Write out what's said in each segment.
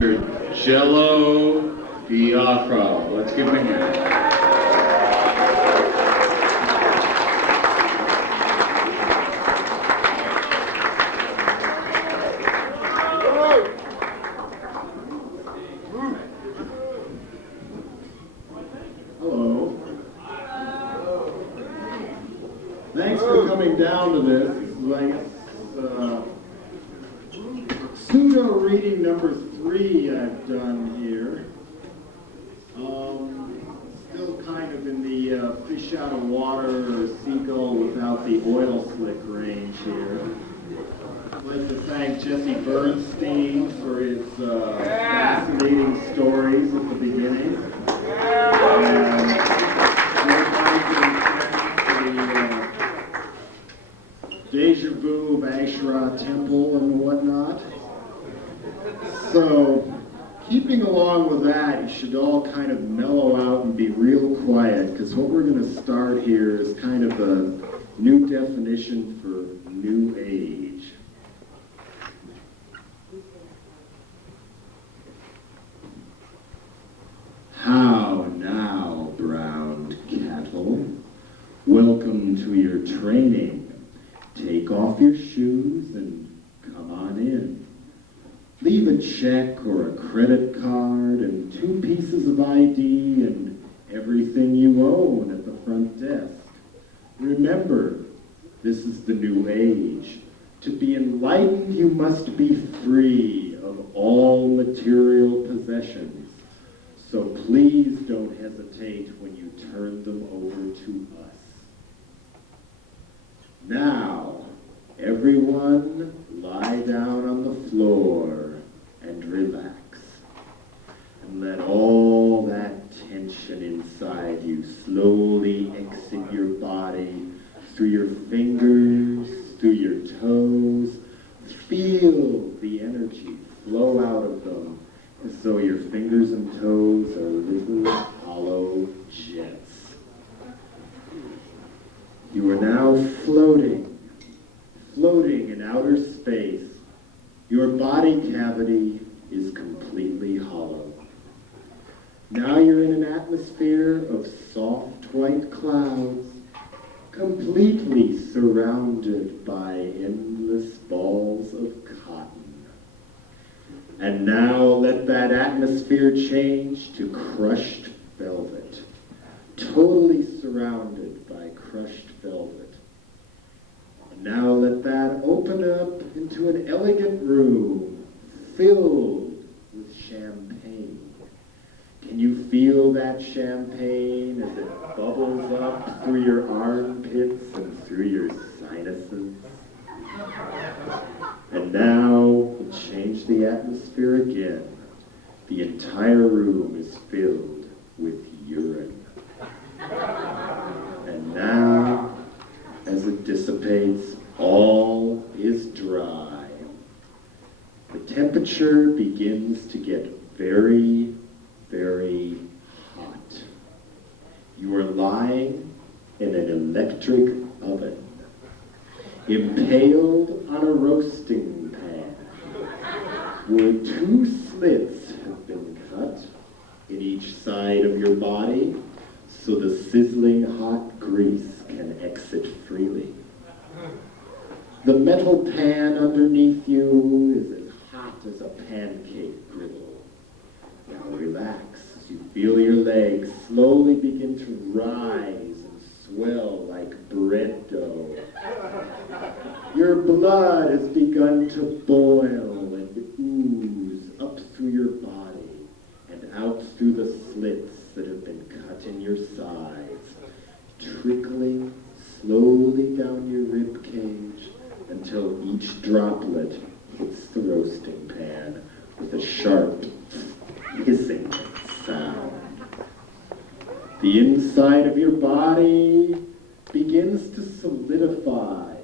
Jello Biafra. Let's give him a hand. Hello. Thanks for coming down to this. I guess pseudo reading number 3 I've done here. Still kind of in the fish out of water or seagull without the oil slick range here. I'd like to thank Jesse Bernstein for his fascinating stories at the beginning. And the Deja Vu of Ashra Temple and whatnot. So, keeping along with that, you should all kind of mellow out and be real quiet, because what we're going to start here is kind of a new definition for New Age. How now, brown cattle? Welcome to your training. Take off your shoes and come on in. Leave a check or a credit card and 2 pieces of ID and everything you own at the front desk. Remember, this is the new age. To be enlightened, you must be free of all material possessions. So please don't hesitate when you turn them over to us. Now, everyone, lie down on the floor and relax. And let all that tension inside you slowly exit your body through your fingers, through your toes. Feel the energy flow out of them as though your fingers and toes are little hollow jets. You are now floating in outer space. Your body cavity is completely hollow. Now you're in an atmosphere of soft white clouds, completely surrounded by endless balls of cotton. And now let that atmosphere change to crushed velvet, totally surrounded by crushed velvet. Now let that open up into an elegant room filled with champagne. Can you feel that champagne as it bubbles up through your armpits and through your sinuses? And now we'll change the atmosphere again. The entire room is filled with urine. And now, as it dissipates, all is dry. The temperature begins to get very, very hot. You are lying in an electric oven, impaled on a roasting pan, where 2 slits have been cut in each side of your body so the sizzling hot grease can exit freely. The metal pan underneath you is as hot as a pancake griddle. Now relax as you feel your legs slowly begin to rise and swell like bread dough. Your blood has begun to boil and ooze up through your body and out through the slits that have been cut in your sides, trickling slowly down your rib cage until each droplet hits the roasting pan with a sharp, hissing sound. The inside of your body begins to solidify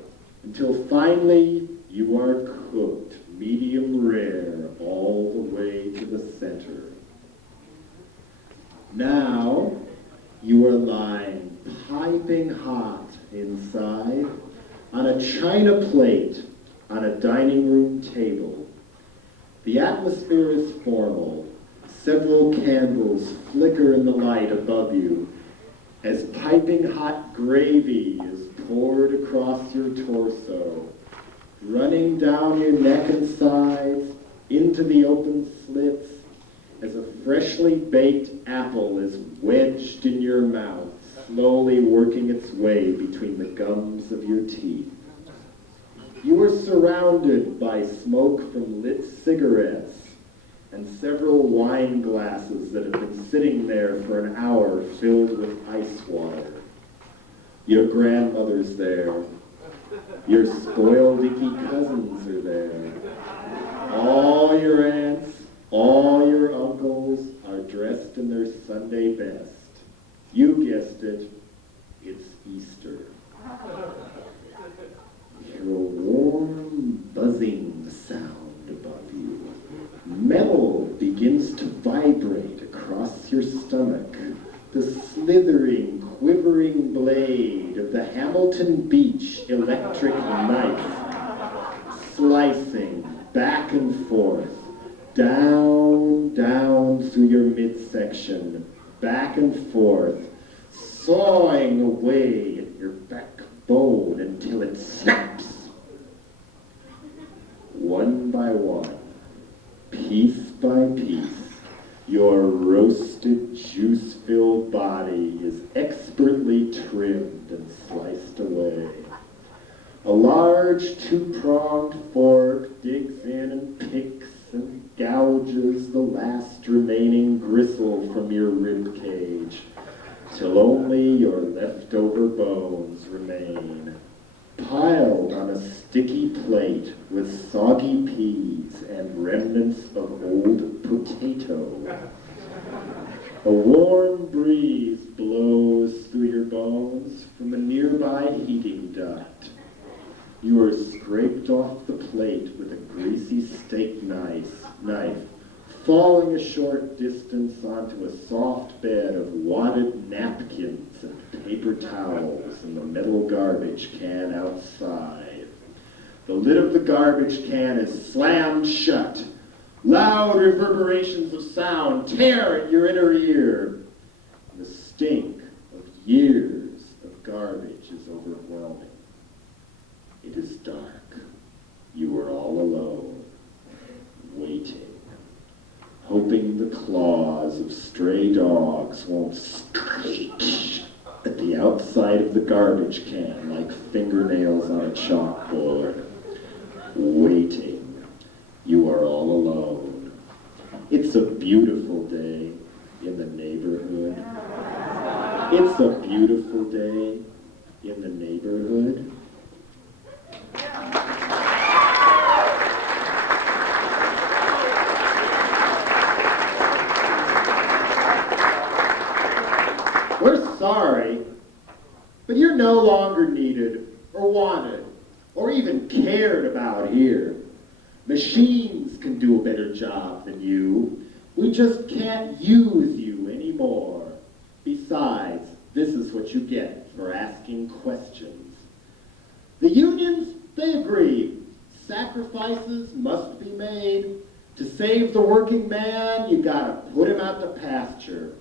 until finally you are cooked medium rare all the way to the center. Now you are lying piping hot inside on a china plate on a dining room table. The atmosphere is formal. Several candles flicker in the light above you as piping hot gravy is poured across your torso, running down your neck and sides into the open slits as a freshly baked apple is wedged in your mouth, slowly working its way between the gums of your teeth. You are surrounded by smoke from lit cigarettes and several wine glasses that have been sitting there for an hour filled with ice water. Your grandmother's there. Your spoiled, icky cousins are there. All your aunts, all your uncles are dressed in their Sunday best. You guessed it, it's Easter. You hear a warm, buzzing sound above you. Metal begins to vibrate across your stomach. The slithering, quivering blade of the Hamilton Beach electric knife, slicing back and forth, down, down through your midsection, back and forth, sawing away at your backbone until it snaps. One by one, piece by piece, your roasted, juice-filled body is expertly trimmed and sliced away. A large two-pronged fork digs in and picks and gouges the last remaining gristle from your rib cage, till only your leftover bones remain, piled on a sticky plate with soggy peas and remnants of old potato. A warm breeze blows through your bones from a nearby heating duct. You are scraped off the plate with a greasy steak knife, falling a short distance onto a soft bed of wadded napkins and paper towels in the metal garbage can outside. The lid of the garbage can is slammed shut. Loud reverberations of sound tear at your inner ear. The stink of years of garbage is overwhelming. It is dark. You are all alone, waiting, hoping the claws of stray dogs won't screech at the outside of the garbage can like fingernails on a chalkboard. Waiting. You are all alone. It's a beautiful day in the neighborhood. It's a beautiful day in the neighborhood. We're sorry, but you're no longer needed or wanted or even cared about here. Machines can do a better job than you. We just can't use you anymore. Besides, this is what you get for asking questions. The unions, they agree. Sacrifices must be made. To save the working man, you gotta put him out to pasture.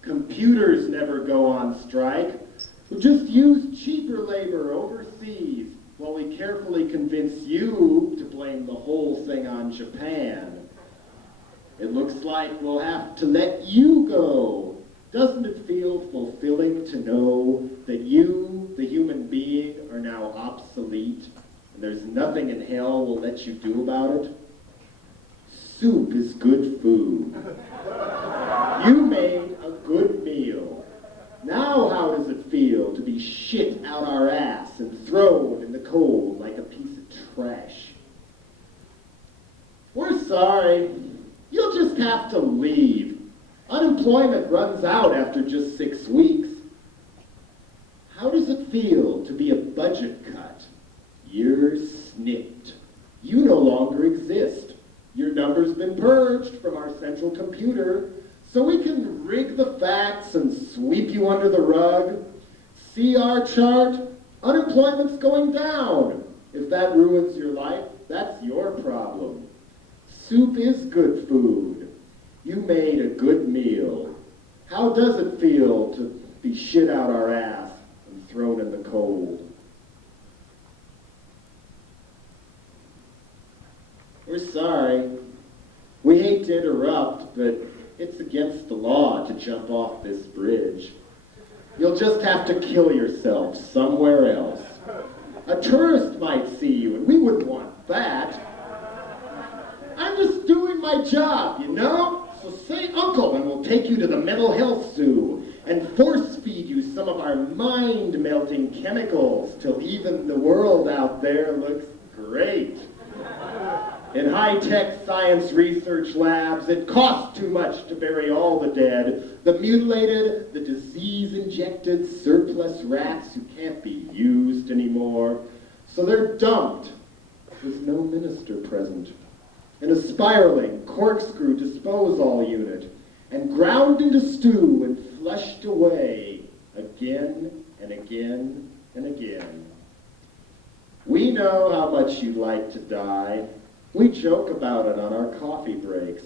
Computers never go on strike. We'll just use cheaper labor overseas while we carefully convince you to blame the whole thing on Japan. It looks like we'll have to let you go. Doesn't it feel fulfilling to know that you, the human being, are now obsolete and there's nothing in hell will let you do about it? Soup is good food. You made a good meal. Now how does it feel to be shit out our ass and thrown in the cold like a piece of trash? We're sorry. You'll just have to leave. Unemployment runs out after just 6 weeks. How does it feel to be a budget cut? You're snipped. You no longer exist. Your number's been purged from our central computer, so we can rig the facts and sweep you under the rug. See our chart? Unemployment's going down. If that ruins your life, that's your problem. Soup is good food. You made a good meal. How does it feel to be shit out our ass and thrown in the cold? We're sorry. We hate to interrupt, but it's against the law to jump off this bridge. You'll just have to kill yourself somewhere else. A tourist might see you, and we wouldn't want that. I'm just doing my job, you know? So say uncle, and we'll take you to the mental health zoo and force feed you some of our mind-melting chemicals till even the world out there looks great. In high-tech science research labs, it costs too much to bury all the dead, the mutilated, the disease-injected surplus rats who can't be used anymore. So they're dumped with no minister present in a spiraling corkscrew disposal unit and ground into stew and flushed away again and again and again. We know how much you'd like to die. We joke about it on our coffee breaks,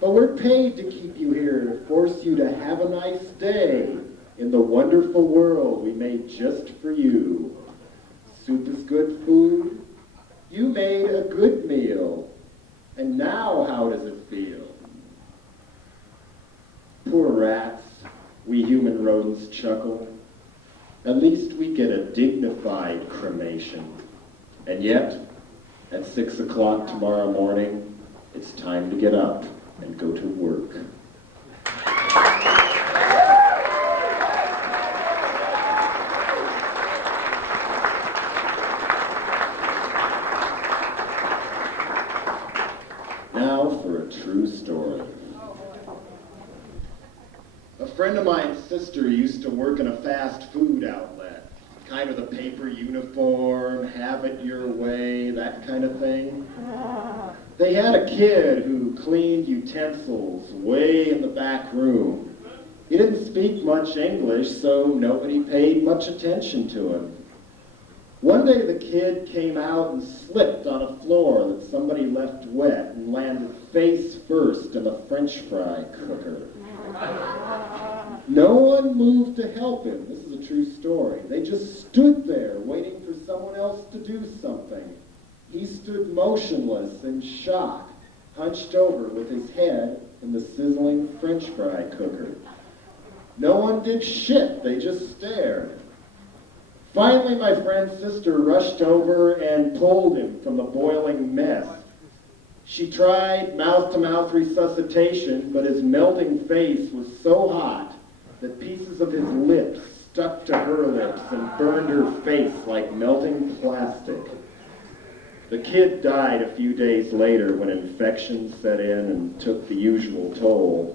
but we're paid to keep you here to force you to have a nice day in the wonderful world we made just for you. Soup is good food. You made a good meal. And now how does it feel? Poor rats, we human rodents chuckle. At least we get a dignified cremation. And yet, at 6 o'clock tomorrow morning, it's time to get up and go to work. Now for a true story. A friend of mine's sister used to work in a fast food outlet. Kind of the paper uniform, have it your way, that kind of thing. They had a kid who cleaned utensils way in the back room. He didn't speak much English, so nobody paid much attention to him. One day the kid came out and slipped on a floor that somebody left wet and landed face first in a French fry cooker. No one moved to help him. This is a true story. They just stood there waiting for someone else to do something. He stood motionless in shock, hunched over with his head in the sizzling French fry cooker. No one did shit. They just stared. Finally, my friend's sister rushed over and pulled him from the boiling mess. She tried mouth-to-mouth resuscitation, but his melting face was so hot that pieces of his lips stuck to her lips and burned her face like melting plastic. The kid died a few days later when infection set in and took the usual toll.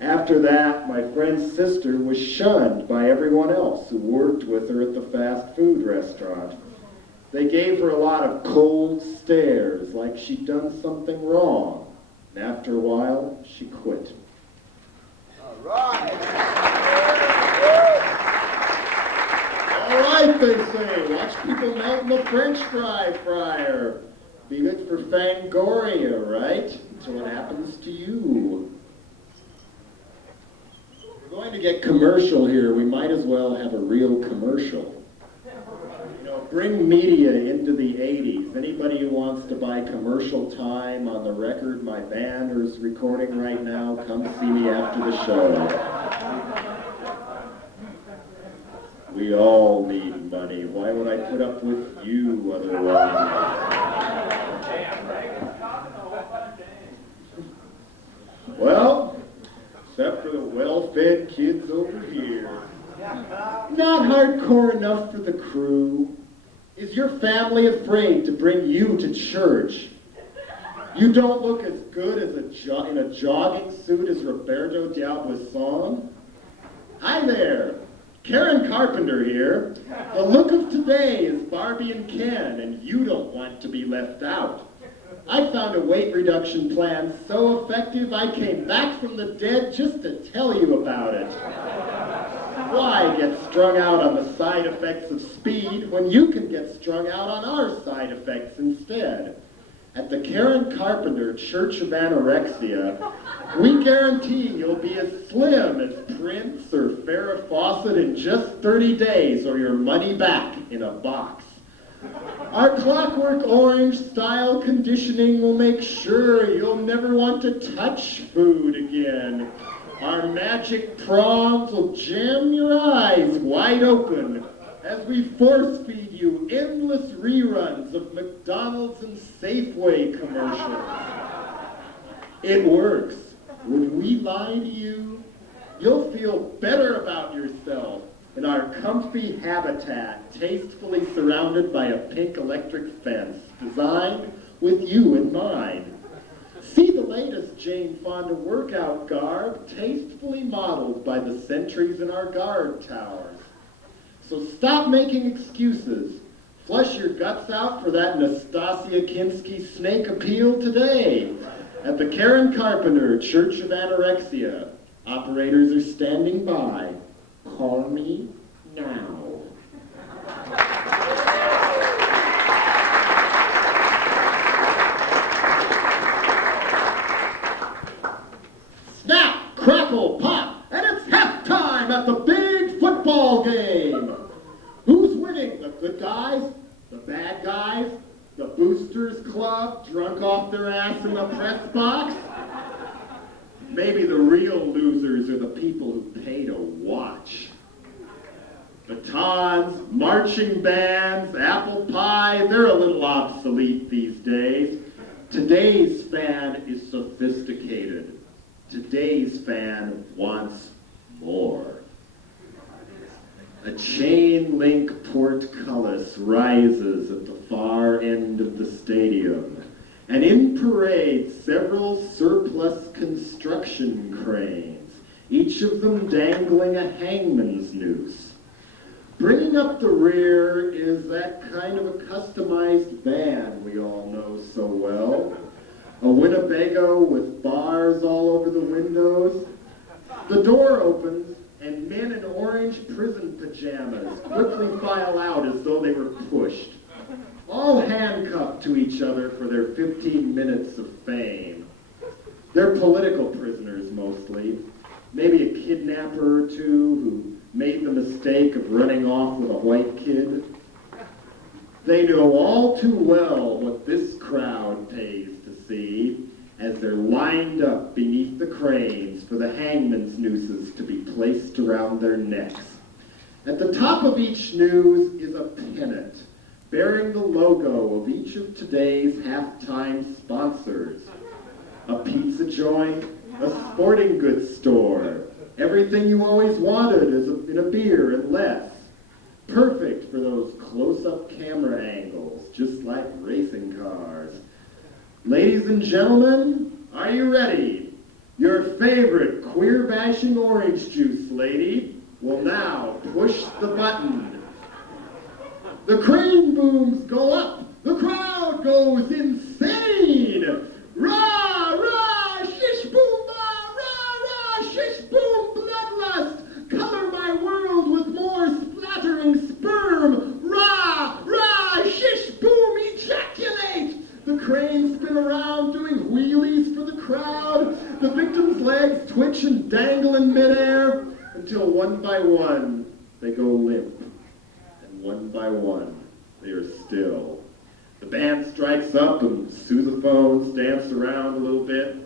After that, my friend's sister was shunned by everyone else who worked with her at the fast food restaurant. They gave her a lot of cold stares, like she'd done something wrong. And after a while, she quit. All right, they say. Watch people melt in the French fry fryer. Be good for Fangoria, right? Until it happens to you. We're going to get commercial here. We might as well have a real commercial. Bring media into the 80s. Anybody who wants to buy commercial time on the record my band is recording right now, come see me after the show. We all need money. Why would I put up with you otherwise? Well, except for the well-fed kids over here. Not hardcore enough for the crew. Is your family afraid to bring you to church? You don't look as good as in a jogging suit as Roberto D'Albuisson? Hi there, Karen Carpenter here. The look of today is Barbie and Ken, and you don't want to be left out. I found a weight reduction plan so effective I came back from the dead just to tell you about it. Why get strung out on the side effects of speed when you can get strung out on our side effects instead? At the Karen Carpenter Church of Anorexia, we guarantee you'll be as slim as Prince or Farrah Fawcett in just 30 days or your money back in a box. Our Clockwork Orange style conditioning will make sure you'll never want to touch food again. Our magic prawns will jam your eyes wide open as we force feed you endless reruns of McDonald's and Safeway commercials. It works. When we lie to you, you'll feel better about yourself in our comfy habitat, tastefully surrounded by a pink electric fence designed with you in mind. See the latest Jane Fonda workout garb, tastefully modeled by the sentries in our guard towers. So stop making excuses. Flush your guts out for that Nastasia Kinski snake appeal today. At the Karen Carpenter Church of Anorexia, operators are standing by. Call me now. Snap, crackle, pop, and it's halftime at the big football game. Who's winning? The good guys? The bad guys? The Boosters Club, drunk off their ass in the press box? Maybe the real losers are the people who pay to watch. Batons, marching bands, apple pie, they're a little obsolete these days. Today's fan is sophisticated. Today's fan wants more. A chain-link portcullis rises at the far end of the stadium, and in parade several surplus construction cranes, each of them dangling a hangman's noose. Bringing up the rear is that kind of a customized van we all know so well. A Winnebago with bars all over the windows. The door opens, and men in orange prison pajamas quickly file out as though they were pushed, all handcuffed to each other for their 15 minutes of fame. They're political prisoners mostly, maybe a kidnapper or two who made the mistake of running off with a white kid. They know all too well what this crowd pays to see as they're lined up beneath the cranes for the hangman's nooses to be placed around their necks. At the top of each noose is a pennant bearing the logo of each of today's halftime sponsors. A pizza joint, a sporting goods store, everything you always wanted is in a beer and less. Perfect for those close-up camera angles, just like racing cars. Ladies and gentlemen, are you ready? Your favorite queer-bashing orange juice lady will now push the button. The crane booms go up. The crowd goes insane. Rah, rah, shish boom, bah, rah, rah, shish boom, bloodlust. Color my world with more splattering sperm. Rah, rah, shish boom, ejaculate. The cranes spin around doing wheelies for the crowd. The victim's legs twitch and dangle in midair until one by one they go limp. And one by one they are still. The band strikes up and sousaphones dance around a little bit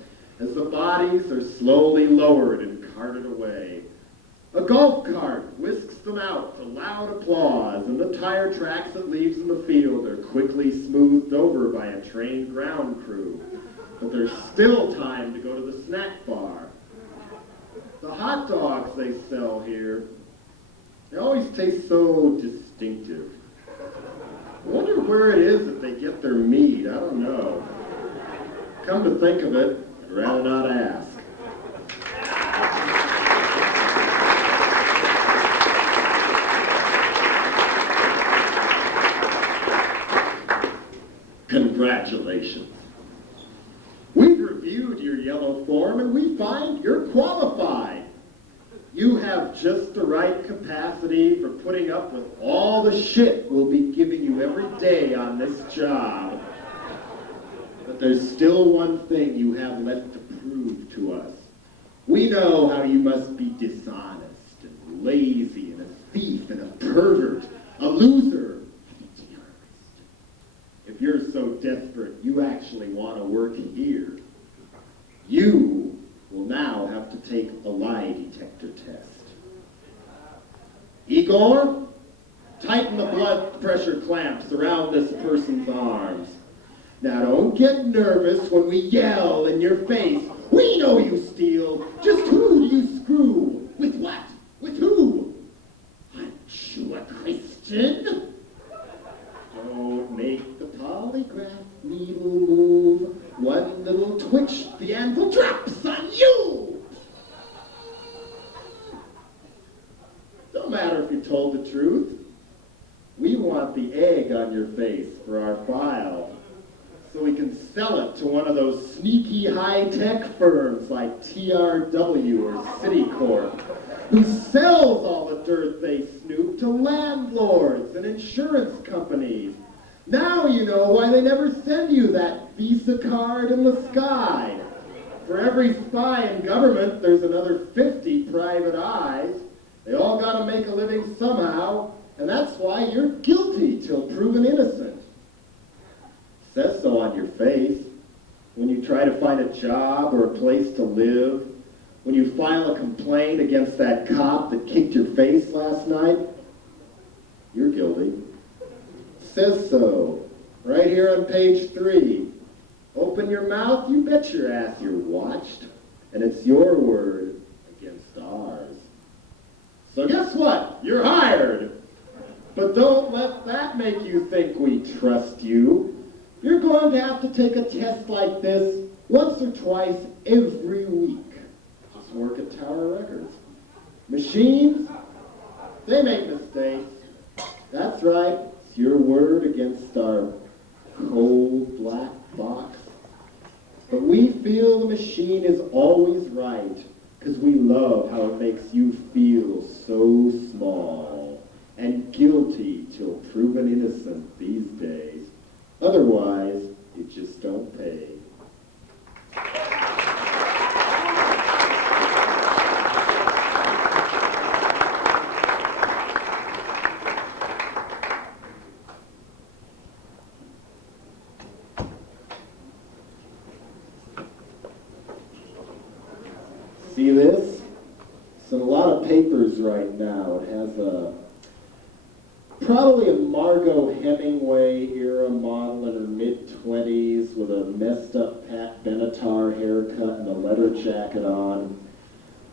as the bodies are slowly lowered and carted away. A golf cart whisks them out to loud applause, and the tire tracks it leaves in the field are quickly smoothed over by a trained ground crew. But there's still time to go to the snack bar. The hot dogs they sell here, they always taste so distinctive. I wonder where it is that they get their meat. I don't know. Come to think of it, I'd rather not ask. Congratulations. We've reviewed your yellow form and we find you're qualified. You have just the right capacity for putting up with all the shit we'll be giving you every day on this job. But there's still one thing you have left to prove to us. We know how you must be dishonest and lazy and a thief and a pervert, a loser, and a terrorist. If you're so desperate you actually want to work here, you will now have to take a lie detector test. Igor, tighten the blood pressure clamps around this person's arms. Now don't get nervous when we yell in your face. We know you steal. Just who do you screw? With what? With who? Aren't you a Christian? Don't make the polygraph needle move. One little twitch, the anvil drops on you. Don't matter if you told the truth. We want the egg on your face for our file, so we can sell it to one of those sneaky high-tech firms like TRW or Citicorp, who sells all the dirt they snoop to landlords and insurance companies. Now you know why they never send you that Visa card in the sky. For every spy in government, there's another 50 private eyes. They all gotta make a living somehow, and that's why you're guilty till proven innocent. Says so on your face. When you try to find a job or a place to live, when you file a complaint against that cop that kicked your face last night, you're guilty. Says so, right here on page 3. Open your mouth, you bet your ass you're watched, and it's your word against ours. So guess what? You're hired. But don't let that make you think we trust you. You're going to have to take a test like this once or twice every week. Just work at Tower Records. Machines, they make mistakes. That's right, it's your word against our cold black box. But we feel the machine is always right, because we love how it makes you feel so small and guilty till proven innocent these days. Otherwise, you just don't pay. See this? It's in a lot of papers right now. It has probably a Margot Hemingway era model in her mid-20s with a messed up Pat Benatar haircut and a leather jacket on.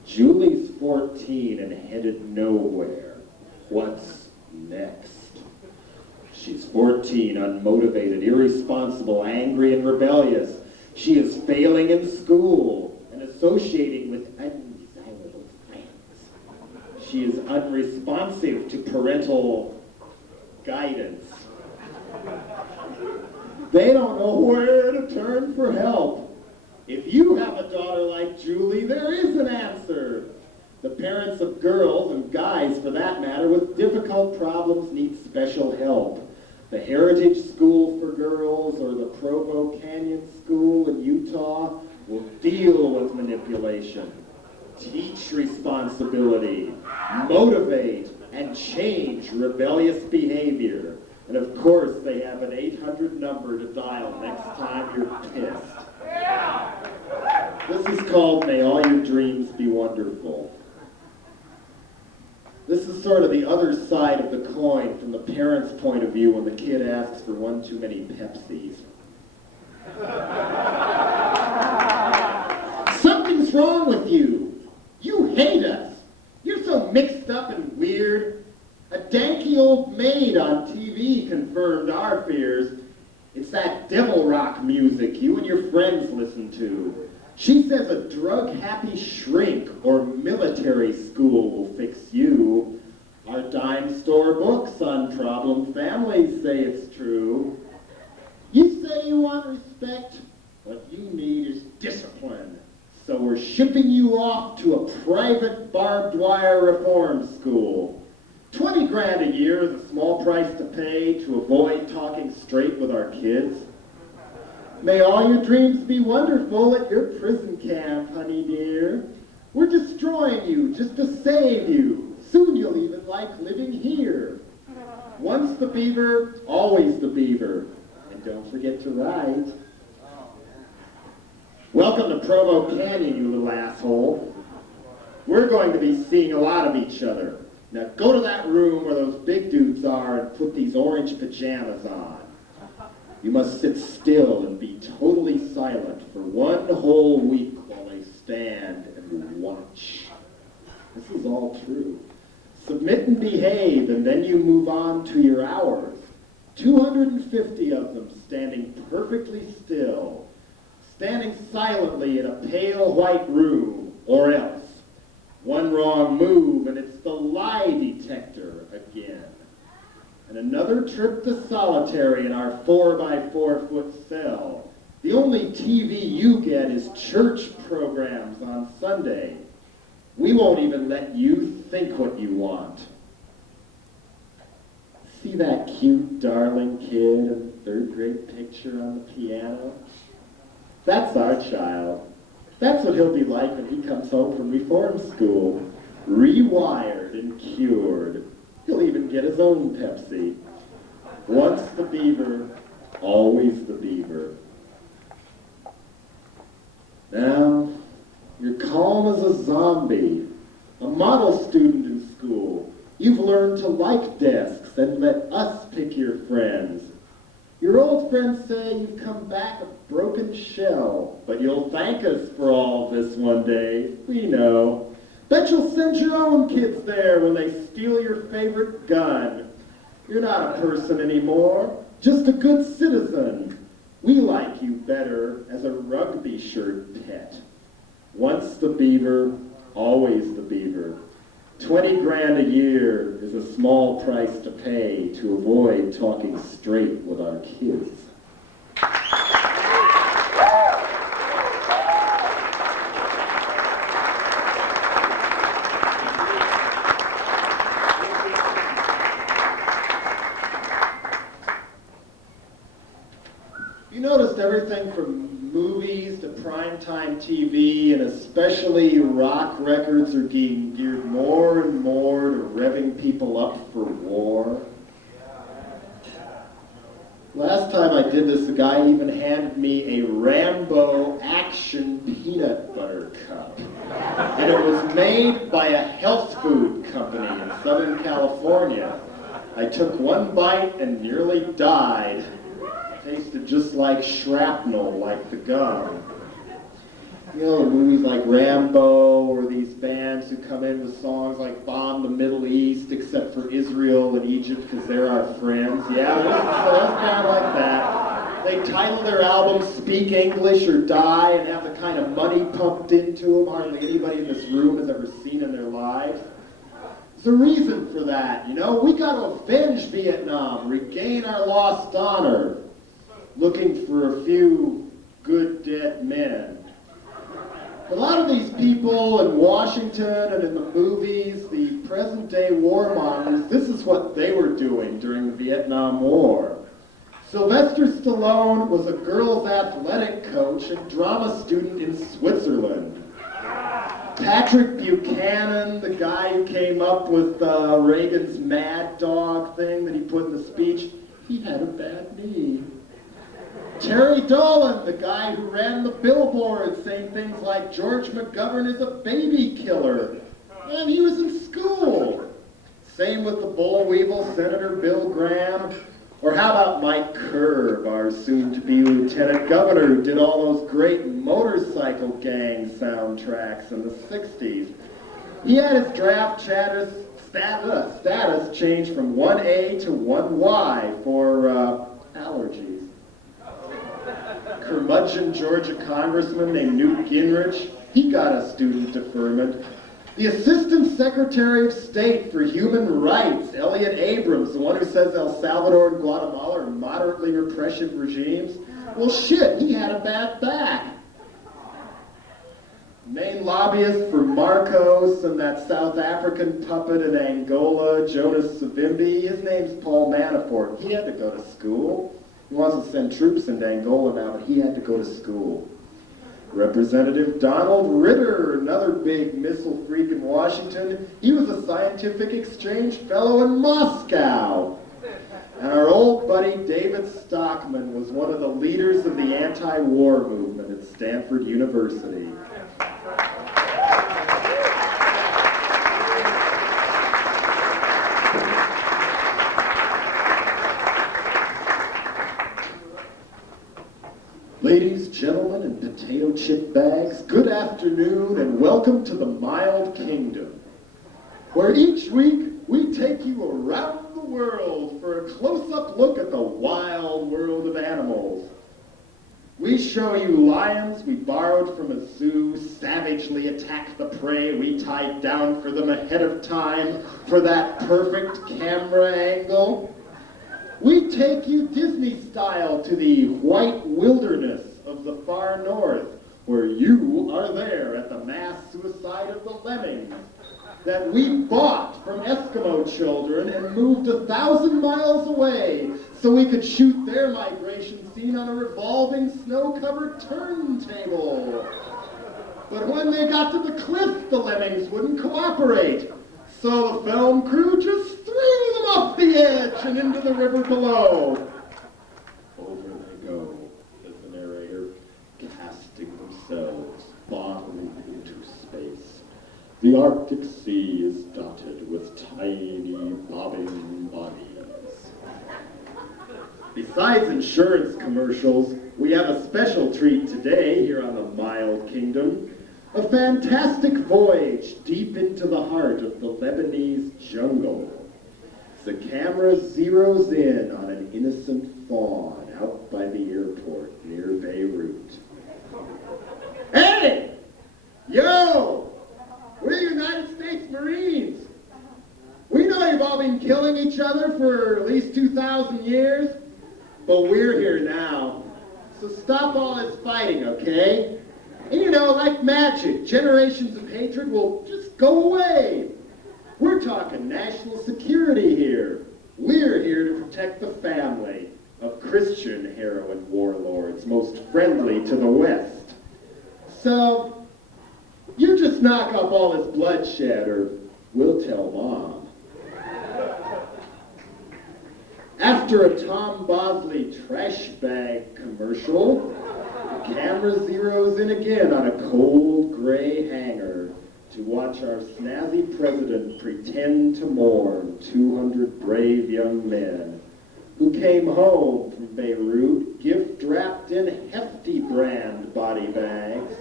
Julie's 14 and headed nowhere. What's next? She's 14, unmotivated, irresponsible, angry, and rebellious. She is failing in school and associating with undesirable friends. She is unresponsive to parental guidance. They don't know where to turn for help. If you have a daughter like Julie, there is an answer. The parents of girls, and guys for that matter, with difficult problems need special help. The Heritage School for Girls or the Provo Canyon School in Utah will deal with manipulation, teach responsibility, motivate, and change rebellious behavior. And of course, they have an 800 number to dial next time you're pissed. This is called May All Your Dreams Be Wonderful. This is sort of the other side of the coin from the parent's point of view when the kid asks for one too many Pepsis. Something's wrong with you. You hate us. You're so mixed up and weird. A danky old maid on TV confirmed our fears. It's that devil rock music you and your friends listen to. She says a drug-happy shrink or military school will fix you. Our dime store books on problem families say it's true. You say you want respect. What you need is discipline. So we're shipping you off to a private barbed wire reform school. 20 grand a year is a small price to pay to avoid talking straight with our kids. May all your dreams be wonderful at your prison camp, honey dear. We're destroying you just to save you. Soon you'll even like living here. Once the beaver, always the beaver. And don't forget to write. Welcome to Provo Canyon, you little asshole. We're going to be seeing a lot of each other. Now go to that room where those big dudes are and put these orange pajamas on. You must sit still and be totally silent for 1 whole week while they stand and watch. This is all true. Submit and behave, and then you move on to your hours. 250 of them standing perfectly still, standing silently in a pale white room, or else. One wrong move, and it's the lie detector again. And another trip to solitary in our 4x4-foot cell. The only TV you get is church programs on Sunday. We won't even let you think what you want. See that cute, darling kid in the 3rd grade picture on the piano? That's our child. That's what he'll be like when he comes home from reform school. Rewired and cured. He'll even get his own Pepsi. Once the beaver, always the beaver. Now, you're calm as a zombie, a model student in school. You've learned to like desks and let us pick your friends. Your old friends say you've come back a broken shell, but you'll thank us for all this one day. We know. Bet you'll send your own kids there when they steal your favorite gun. You're not a person anymore, just a good citizen. We like you better as a rugby shirt pet. Once the beaver, always the beaver. 20 grand a year is a small price to pay to avoid talking straight with our kids. You noticed everything from movies to primetime TV, and especially rock records, are being geared more and more to revving people up for war. Last time I did this, the guy even handed me a Rambo Action peanut butter cup. And it was made by a health food company in Southern California. I took one bite and nearly died. Tasted just like shrapnel, like the gum. You know, movies like Rambo, or these bands who come in with songs like Bomb the Middle East, except for Israel and Egypt, because they're our friends. Yeah, it's kind of like that. They title their album Speak English or Die, and have the kind of money pumped into them hardly anybody in this room has ever seen in their lives. There's a reason for that, you know? We got to avenge Vietnam, regain our lost honor. Looking for a few good dead men. A lot of these people in Washington and in the movies, the present-day warmongers, this is what they were doing during the Vietnam War. Sylvester Stallone was a girls' athletic coach and drama student in Switzerland. Patrick Buchanan, the guy who came up with Reagan's Mad Dog thing that he put in the speech, he had a bad knee. Terry Dolan, the guy who ran the billboard saying things like George McGovern is a baby killer, and he was in school. Same with the boll weevil Senator Bill Graham. Or how about Mike Curb, our soon-to-be lieutenant governor, who did all those great motorcycle gang soundtracks in the 60s. He had his draft status changed from 1A to 1Y for allergies. Curmudgeon Georgia congressman named Newt Gingrich, he got a student deferment. The Assistant Secretary of State for Human Rights, Elliot Abrams, the one who says El Salvador and Guatemala are moderately repressive regimes, well shit, he had a bad back. Main lobbyist for Marcos and that South African puppet in Angola, Jonas Savimbi, his name's Paul Manafort. He had to go to school. He wants to send troops into Angola now, but he had to go to school. Representative Donald Ritter, another big missile freak in Washington, he was a scientific exchange fellow in Moscow. And our old buddy David Stockman was one of the leaders of the anti-war movement at Stanford University. Ladies, gentlemen, and potato chip bags, good afternoon and welcome to the Mild Kingdom, where each week we take you around the world for a close-up look at the wild world of animals. We show you lions we borrowed from a zoo, savagely attack the prey we tied down for them ahead of time for that perfect camera angle. We take you Disney-style to the white wilderness of the far north, where you are there at the mass suicide of the lemmings that we bought from Eskimo children and moved 1,000 miles away so we could shoot their migration scene on a revolving snow-covered turntable. But when they got to the cliff, the lemmings wouldn't cooperate. So the film crew just threw them off the edge and into the river below. Over they go, says the narrator, casting themselves bodily into space. The Arctic Sea is dotted with tiny bobbing bodies. Besides insurance commercials, we have a special treat today here on the Mild Kingdom. A fantastic voyage deep into the heart of the Lebanese jungle. The camera zeroes in on an innocent fawn out by the airport near Beirut. Hey! Yo! We're United States Marines. We know you've all been killing each other for at least 2,000 years, but we're here now. So stop all this fighting, okay? And you know, like magic, generations of hatred will just go away. We're talking national security here. We're here to protect the family of Christian heroin warlords, most friendly to the West. So, you just knock up all this bloodshed, or we'll tell Mom. After a Tom Bosley trash bag commercial, the camera zeroes in again on a cold gray hangar to watch our snazzy president pretend to mourn 200 brave young men who came home from Beirut gift wrapped in hefty brand body bags.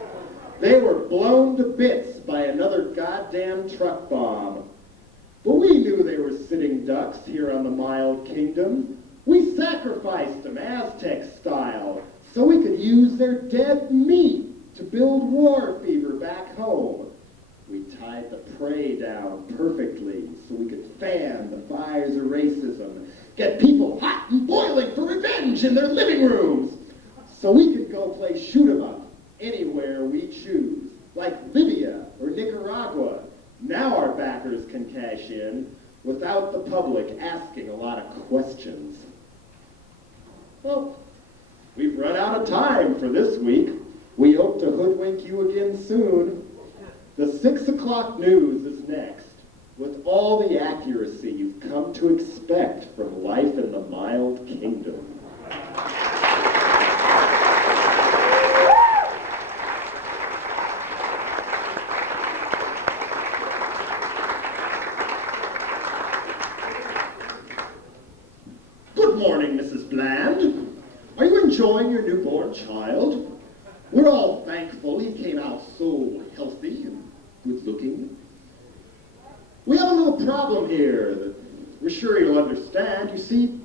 They were blown to bits by another goddamn truck bomb. But we knew they were sitting ducks here on the Mild Kingdom. We sacrificed them Aztec style so we could use their dead meat to build war fever back home. We tied the prey down perfectly so we could fan the fires of racism, get people hot and boiling for revenge in their living rooms, so we could go play shoot 'em up anywhere we choose, like Libya or Nicaragua. Now our backers can cash in without the public asking a lot of questions. Well, we've run out of time for this week. We hope to hoodwink you again soon. The 6 o'clock news is next, with all the accuracy you've come to expect from life in the Mild Kingdom. Good morning, Mrs. Bland. Are you enjoying your newborn child? We're all thankful he came out so healthy and good-looking. We have a little problem here that we're sure you'll understand. You see,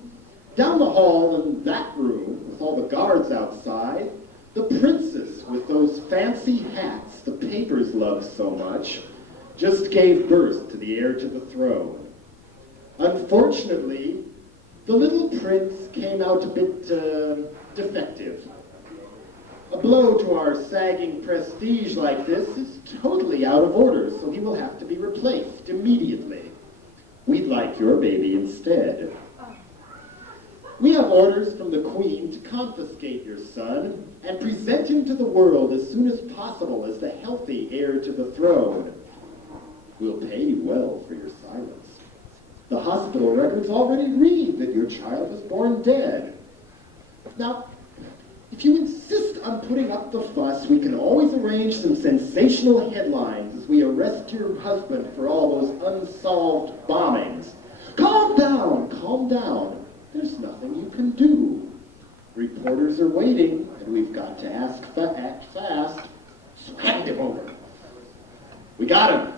down the hall in that room, with all the guards outside, the princess with those fancy hats the papers love so much just gave birth to the heir to the throne. Unfortunately, the little prince came out a bit defective. A blow to our sagging prestige like this is totally out of order, so he will have to be replaced immediately. We'd like your baby instead. We have orders from the Queen to confiscate your son and present him to the world as soon as possible as the healthy heir to the throne. We'll pay you well for your silence. The hospital records already read that your child was born dead. Now, if you insist on putting up the fuss, we can always arrange some sensational headlines as we arrest your husband for all those unsolved bombings. Calm down, calm down. There's nothing you can do. Reporters are waiting, and we've got to act fast, so hand him over. We got him.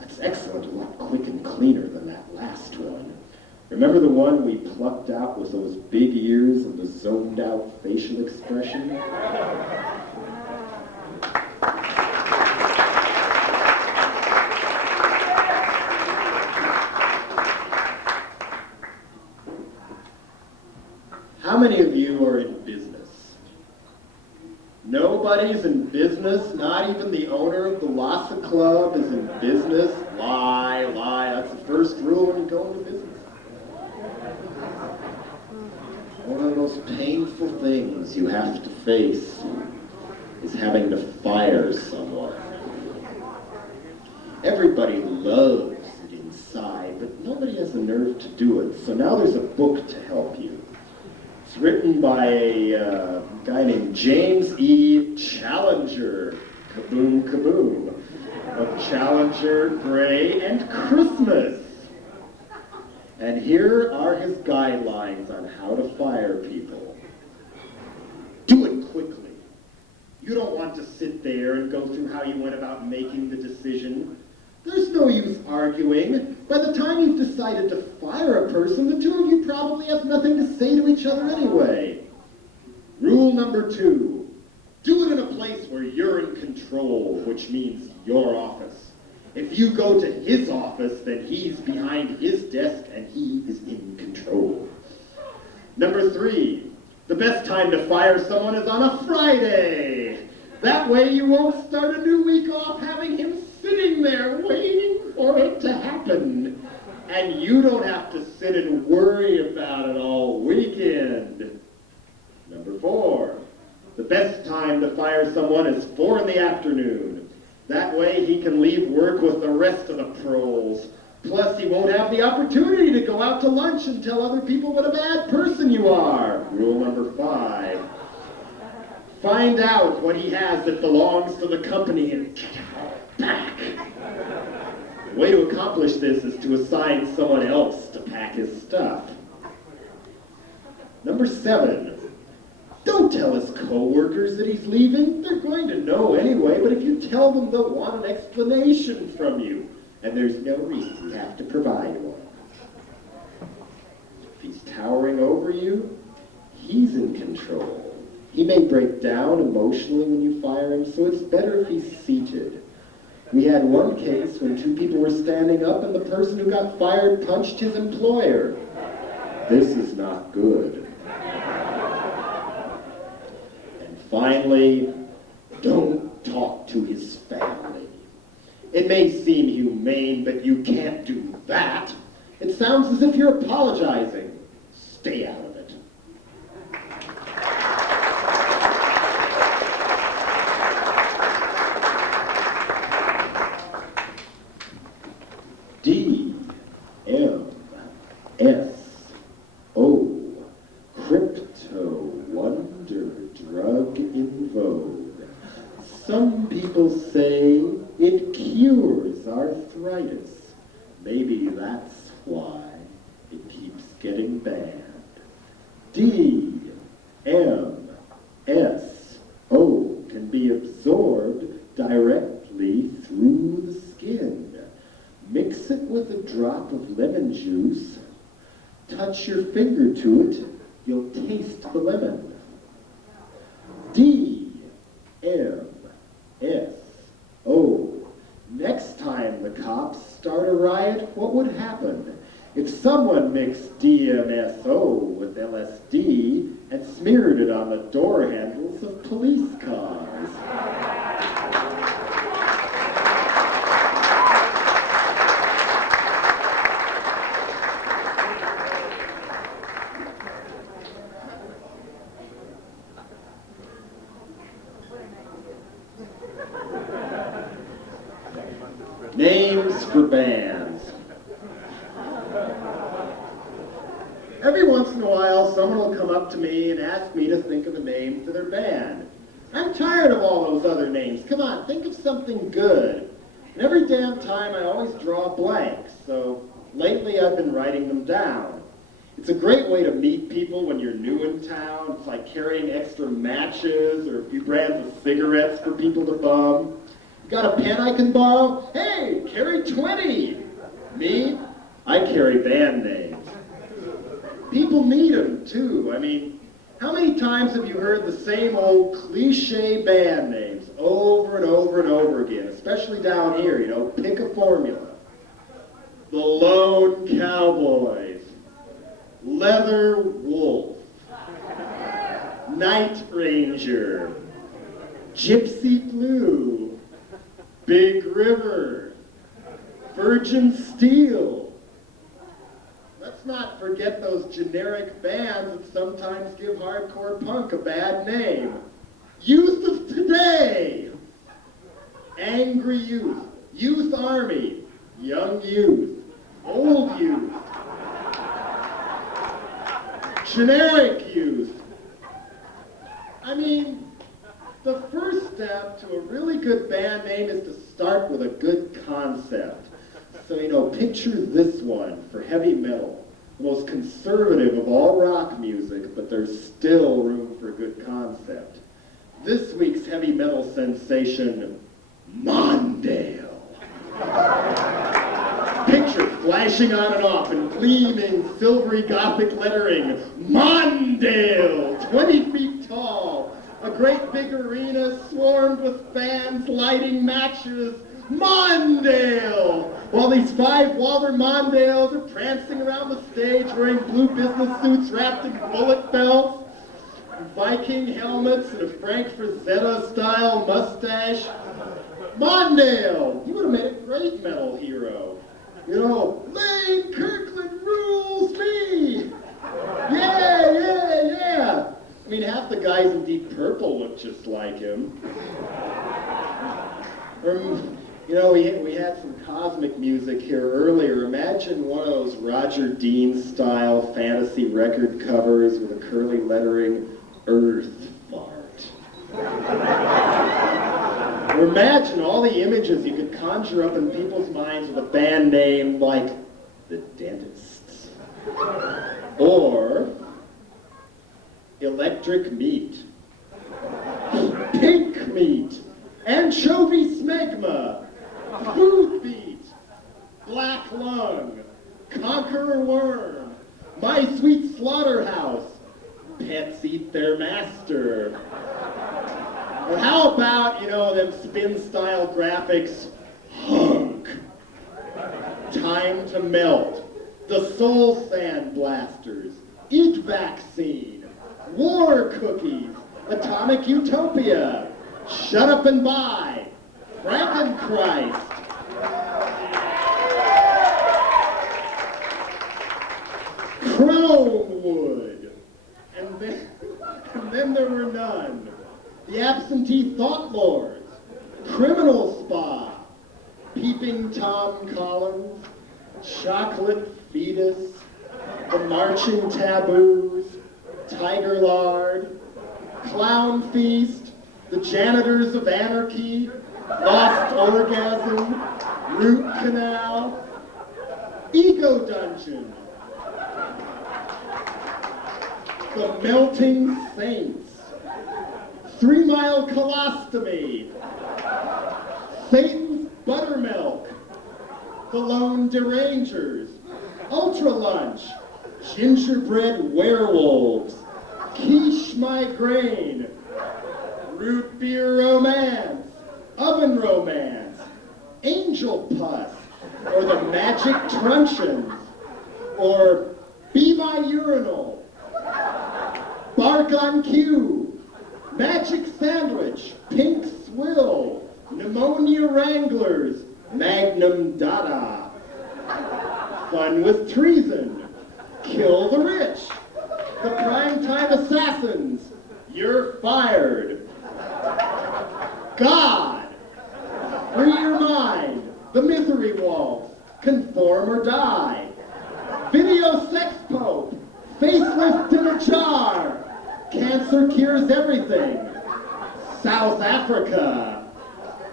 That's excellent, a lot quick and cleaner than that last one. Remember the one we plucked out with those big ears and the zoned out facial expression? How many of you are in business? Nobody's in business, not even the owner of the Lhasa Club is in business. Lie, lie, that's the first rule when you go into business. One of the most painful things you have to face is having to fire someone. Everybody loves it inside, but nobody has the nerve to do it. So now there's a book to help you. It's written by a guy named James E. Challenger, kaboom, kaboom, of Challenger, Gray, and Christmas. And here are his guidelines on how to fire people. Do it quickly. You don't want to sit there and go through how you went about making the decision. There's no use arguing. By the time you've decided to fire a person, the two of you probably have nothing to say to each other anyway. Rule number 2, do it in a place where you're in control, which means your office. If you go to his office, then he's behind his desk and he is in control. Number 3, the best time to fire someone is on a Friday. That way you won't start a new week off having him sitting there waiting for it to happen. And you don't have to sit and worry about it all weekend. Number 4, the best time to fire someone is 4 in the afternoon. That way he can leave work with the rest of the proles. Plus he won't have the opportunity to go out to lunch and tell other people what a bad person you are. Rule number 5. Find out what he has that belongs to the company and get it all back. The way to accomplish this is to assign someone else to pack his stuff. Number 7. Don't tell his co-workers that he's leaving. They're going to know anyway, but if you tell them, they'll want an explanation from you. And there's no reason you have to provide one. If he's towering over you, he's in control. He may break down emotionally when you fire him, so it's better if he's seated. We had one case when 2 people were standing up and the person who got fired punched his employer. This is not good. Finally, don't talk to his family. It may seem humane, but you can't do that. It sounds as if you're apologizing. Stay out of it. D-M-S-O. Crypto wonder drug in vogue. Some people say it cures arthritis. Maybe that's why it keeps getting banned. D-M-S-O can be absorbed directly through the skin. Mix it with a drop of lemon juice. Touch your finger to it. You'll taste the lemon. D-M-S-O. Next time the cops start a riot, what would happen if someone mixed DMSO with LSD and smeared it on the door handles of police cars? Names for bands. Every once in a while, someone will come up to me and ask me to think of a name for their band. I'm tired of all those other names. Come on, think of something good. And every damn time, I always draw blanks. So lately, I've been writing them down. It's a great way to meet people when you're new in town. It's like carrying extra matches or a few brands of cigarettes for people to bum. You got a pen I can borrow? Hey, carry 20. Me? I carry band names. People need them, too. I mean, how many times have you heard the same old cliche band names over and over and over again, especially down here, you know, pick a formula. The Lone Cowboys, Leather Wolf, Night Ranger, Gypsy Blue, Big River, Virgin Steel. Let's not forget those generic bands that sometimes give hardcore punk a bad name. Youth of Today, Angry Youth, Youth Army, Young Youth, Old Youth, Generic Youth. I mean, the first step to a really good band name is to start with a good concept. So, you know, picture this one for heavy metal, the most conservative of all rock music, but there's still room for a good concept. This week's heavy metal sensation, Mondale. Picture flashing on and off in gleaming silvery Gothic lettering, Mondale, 20 feet tall, a great big arena swarmed with fans lighting matches, Mondale! While these 5 Walter Mondales are prancing around the stage wearing blue business suits wrapped in bullet belts, Viking helmets, and a Frank Frazetta-style mustache. Mondale! You would have made a great metal hero. You know, Lane Kirkland rules me! Yeah, yeah, yeah! I mean, half the guys in Deep Purple look just like him. You know, we had some cosmic music here earlier. Imagine one of those Roger Dean-style fantasy record covers with a curly lettering, Earth Fart. Or imagine all the images you could conjure up in people's minds with a band name like The Dentists. Or Electric Meat. Pink Meat. Anchovy Smegma. Food Beat, Black Lung, Conqueror Worm, My Sweet Slaughterhouse, Pets Eat Their Master. Or how about, you know, them spin-style graphics, Hunk, Time to Melt, The Soul Sand Blasters, Eat Vaccine, War Cookies, Atomic Utopia, Shut Up and Buy, Frankenchrist. Chromewood. And then there were none. The Absentee Thought Lords. Criminal Spa. Peeping Tom Collins. Chocolate Fetus. The Marching Taboos. Tiger Lard. Clown Feast. The Janitors of Anarchy. Lost Orgasm, Root Canal, Ego Dungeon, The Melting Saints, 3 Mile Colostomy, Satan's Buttermilk, The Lone Derangers, Ultra Lunch, Gingerbread Werewolves, Quiche Migraine, Root Beer Romance, Oven Romance, Angel Pus, or The Magic Truncheons, or Be My Urinal, Bark on Cue, Magic Sandwich, Pink Swill, Pneumonia Wranglers, Magnum Dada, Fun with Treason, Kill the Rich, The Primetime Assassins, You're Fired, God, Free Your Mind, The Misery Waltz, Conform or Die, Video Sex Pope, Facelift in a Jar, Cancer Cures Everything, South Africa,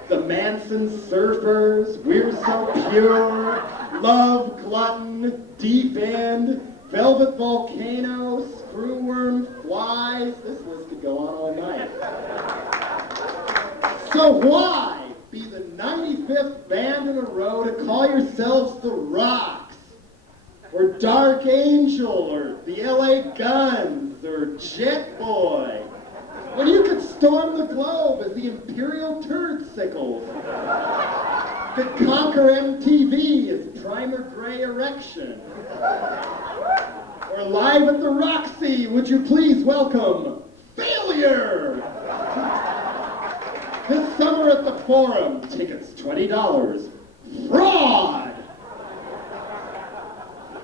The Manson Surfers, We're So Pure, Love Glutton, Deep End, Velvet Volcano, Screwworm, Flies. This list could go on all night. So why be the 95th band in a row to call yourselves the Rocks, or Dark Angel, or the LA Guns, or Jet Boy, when you could storm the globe as the Imperial Turd Sickles, could conquer MTV as Primer Gray Erection, or live at the Roxy, would you please welcome Failure? This summer at the Forum, tickets $20. Fraud!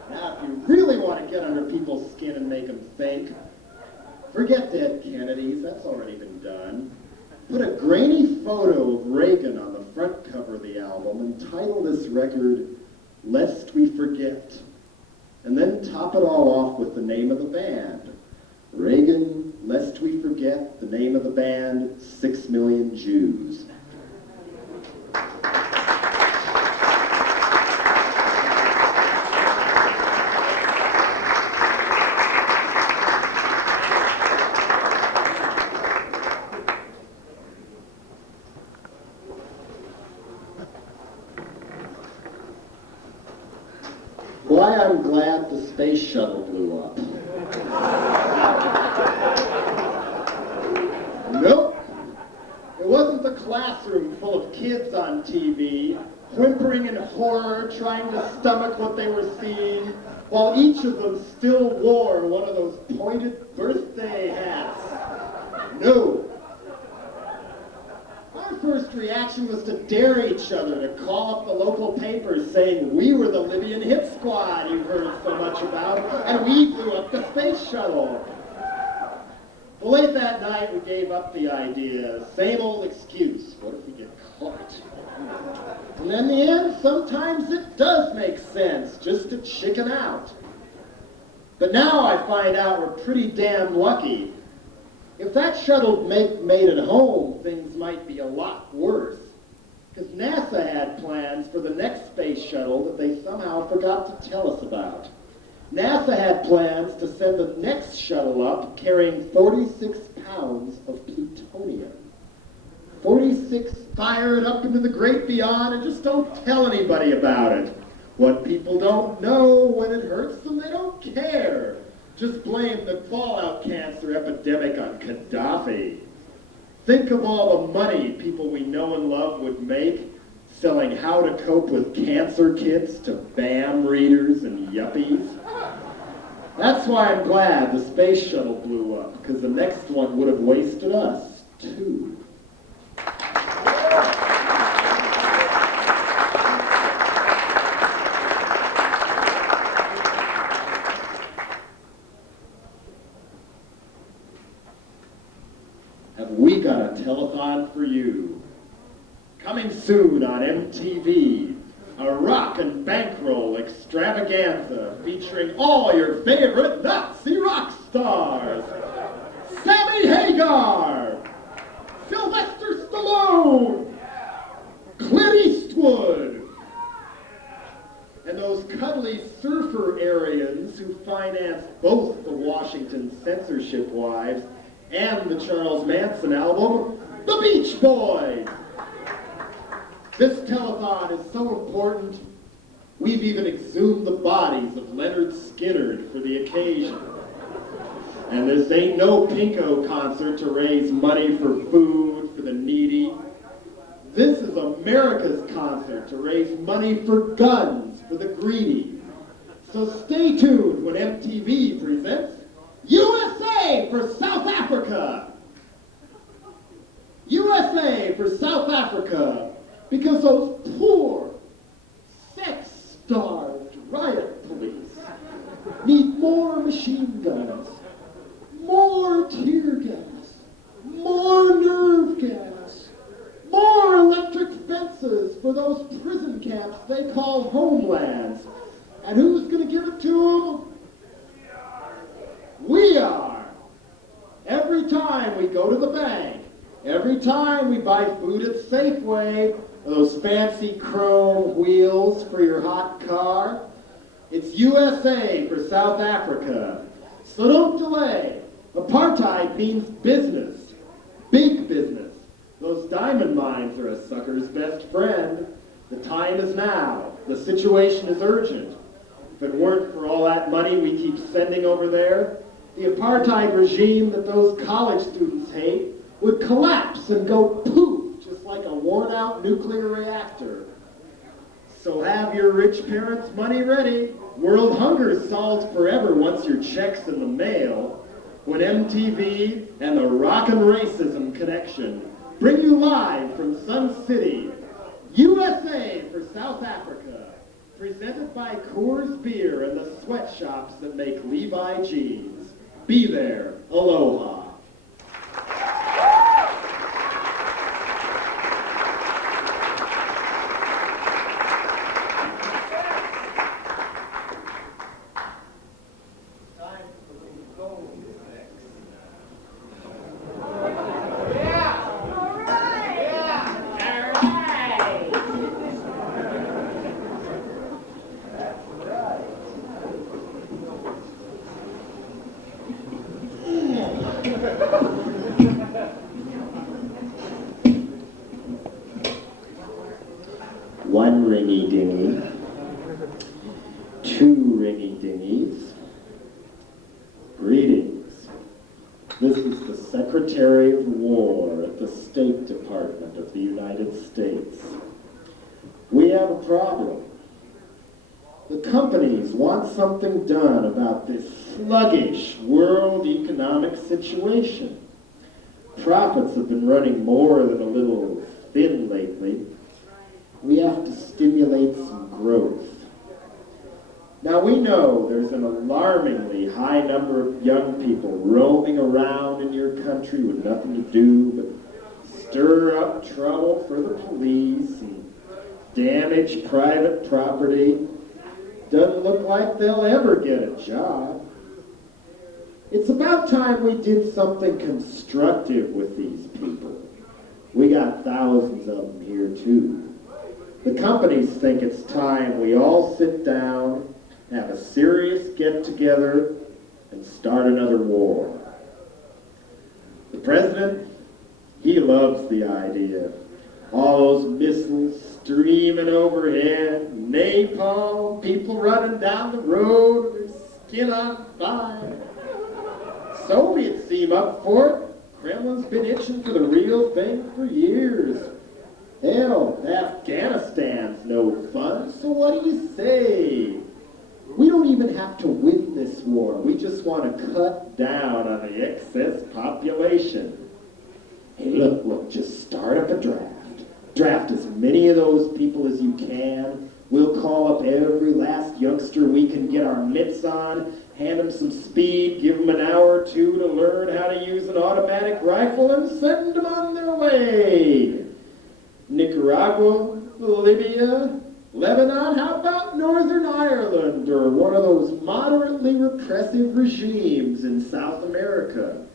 Now, if you really want to get under people's skin and make them think, forget dead Kennedys, that's already been done. Put a grainy photo of Reagan on the front cover of the album and title this record, Lest We Forget. And then top it all off with the name of the band. Reagan, Lest We Forget, the name of the band, 6 Million Jews. Boy, I'm glad the space shuttle blew up. Nope. It wasn't the classroom full of kids on TV, whimpering in horror, trying to stomach what they were seeing, while each of them still wore one of those pointed birthday hats. No. Our first reaction was to dare each other to call up the local papers saying we were the Libyan hit squad you've heard so much about, and we blew up the space shuttle. Well, late that night, we gave up the idea. Same old excuse. What if we get caught? And in the end, sometimes it does make sense just to chicken out. But now I find out we're pretty damn lucky. If that shuttle made it home, things might be a lot worse. Because NASA had plans for the next space shuttle that they somehow forgot to tell us about. NASA had plans to send the next shuttle up carrying 46 pounds of plutonium. 46, fire it up into the great beyond and just don't tell anybody about it. What people don't know, when it hurts them, they don't care. Just blame the fallout cancer epidemic on Gaddafi. Think of all the money people we know and love would make selling how to cope with cancer kits to BAM readers and yuppies. That's why I'm glad the space shuttle blew up, because the next one would have wasted us, too. Have we got a telethon for you? Coming soon on MTV, a rock and bankroll extravaganza featuring all your favorite Nazi rock stars. Sammy Hagar, Sylvester Stallone, Clint Eastwood, and those cuddly surfer Aryans who financed both the Washington censorship wives and the Charles Manson album, The Beach Boys. This telethon is so important, we've even exhumed the bodies of Leonard Skinner for the occasion. And this ain't no Pinko concert to raise money for food for the needy. This is America's concert to raise money for guns for the greedy. So stay tuned when MTV presents USA for South Africa! USA for South Africa! Because those poor, sex-starved riot police need more machine guns, more tear gas, more nerve gas, more electric fences for those prison camps. camps they call homelands. And who's going to give it to them? We are. Every time we go to the bank, every time we buy food at Safeway, those fancy chrome wheels for your hot car, it's USA for South Africa. So don't delay. Apartheid means business. Big business. Those diamond mines are a sucker's best friend. The time is now. The situation is urgent. If it weren't for all that money we keep sending over there, the apartheid regime that those college students hate would collapse and go poof, just like a worn-out nuclear reactor. So have your rich parents' money ready. World hunger solved forever once your check's in the mail. When MTV and the Rockin' Racism Connection bring you live from Sun City, USA for South Africa, presented by Coors Beer and the sweatshops that make Levi jeans. Be there. Aloha. One ringy dingy, two ringy dingies. Greetings. This is the Secretary of War at the State Department of the United States. We have a problem. The companies want something done about this sluggish world economic situation. Profits have been running more than a little thin lately. We have to stimulate some growth. Now we know there's an alarmingly high number of young people roaming around in your country with nothing to do but stir up trouble for the police and damage private property. Doesn't look like they'll ever get a job. It's about time we did something constructive with these people. We got thousands of them here too. The companies think it's time we all sit down, have a serious get-together, and start another war. The president, he loves the idea. All those missiles streaming overhead, napalm, people running down the road with their skin on fire. Soviets seem up for it. Kremlin's been itching for the real thing for years. Hell, Afghanistan's no fun, so what do you say? We don't even have to win this war. We just want to cut down on the excess population. Hey, look, just start up a draft. Draft as many of those people as you can. We'll call up every last youngster we can get our mitts on, hand them some speed, give them an hour or two to learn how to use an automatic rifle, and send them on their way. Nicaragua, Libya, Lebanon, how about Northern Ireland or one of those moderately repressive regimes in South America?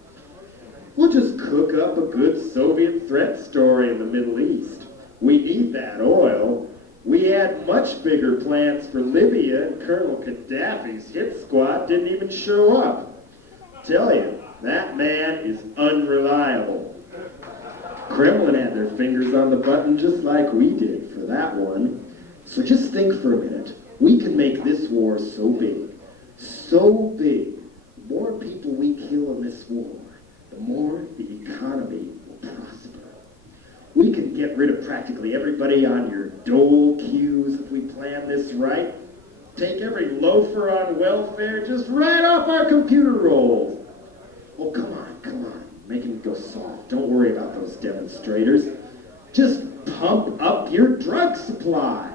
We'll just cook up a good Soviet threat story in the Middle East. We need that oil. We had much bigger plans for Libya, and Colonel Gaddafi's hit squad didn't even show up. Tell you, that man is unreliable. Kremlin had their fingers on the button just like we did for that one. So just think for a minute. We can make this war so big, the more people we kill in this war, the more the economy will prosper. We can get rid of practically everybody on your dole queues if we plan this right. Take every loafer on welfare just right off our computer rolls. Oh, come on. Make him go soft. Don't worry about those demonstrators. Just pump up your drug supply.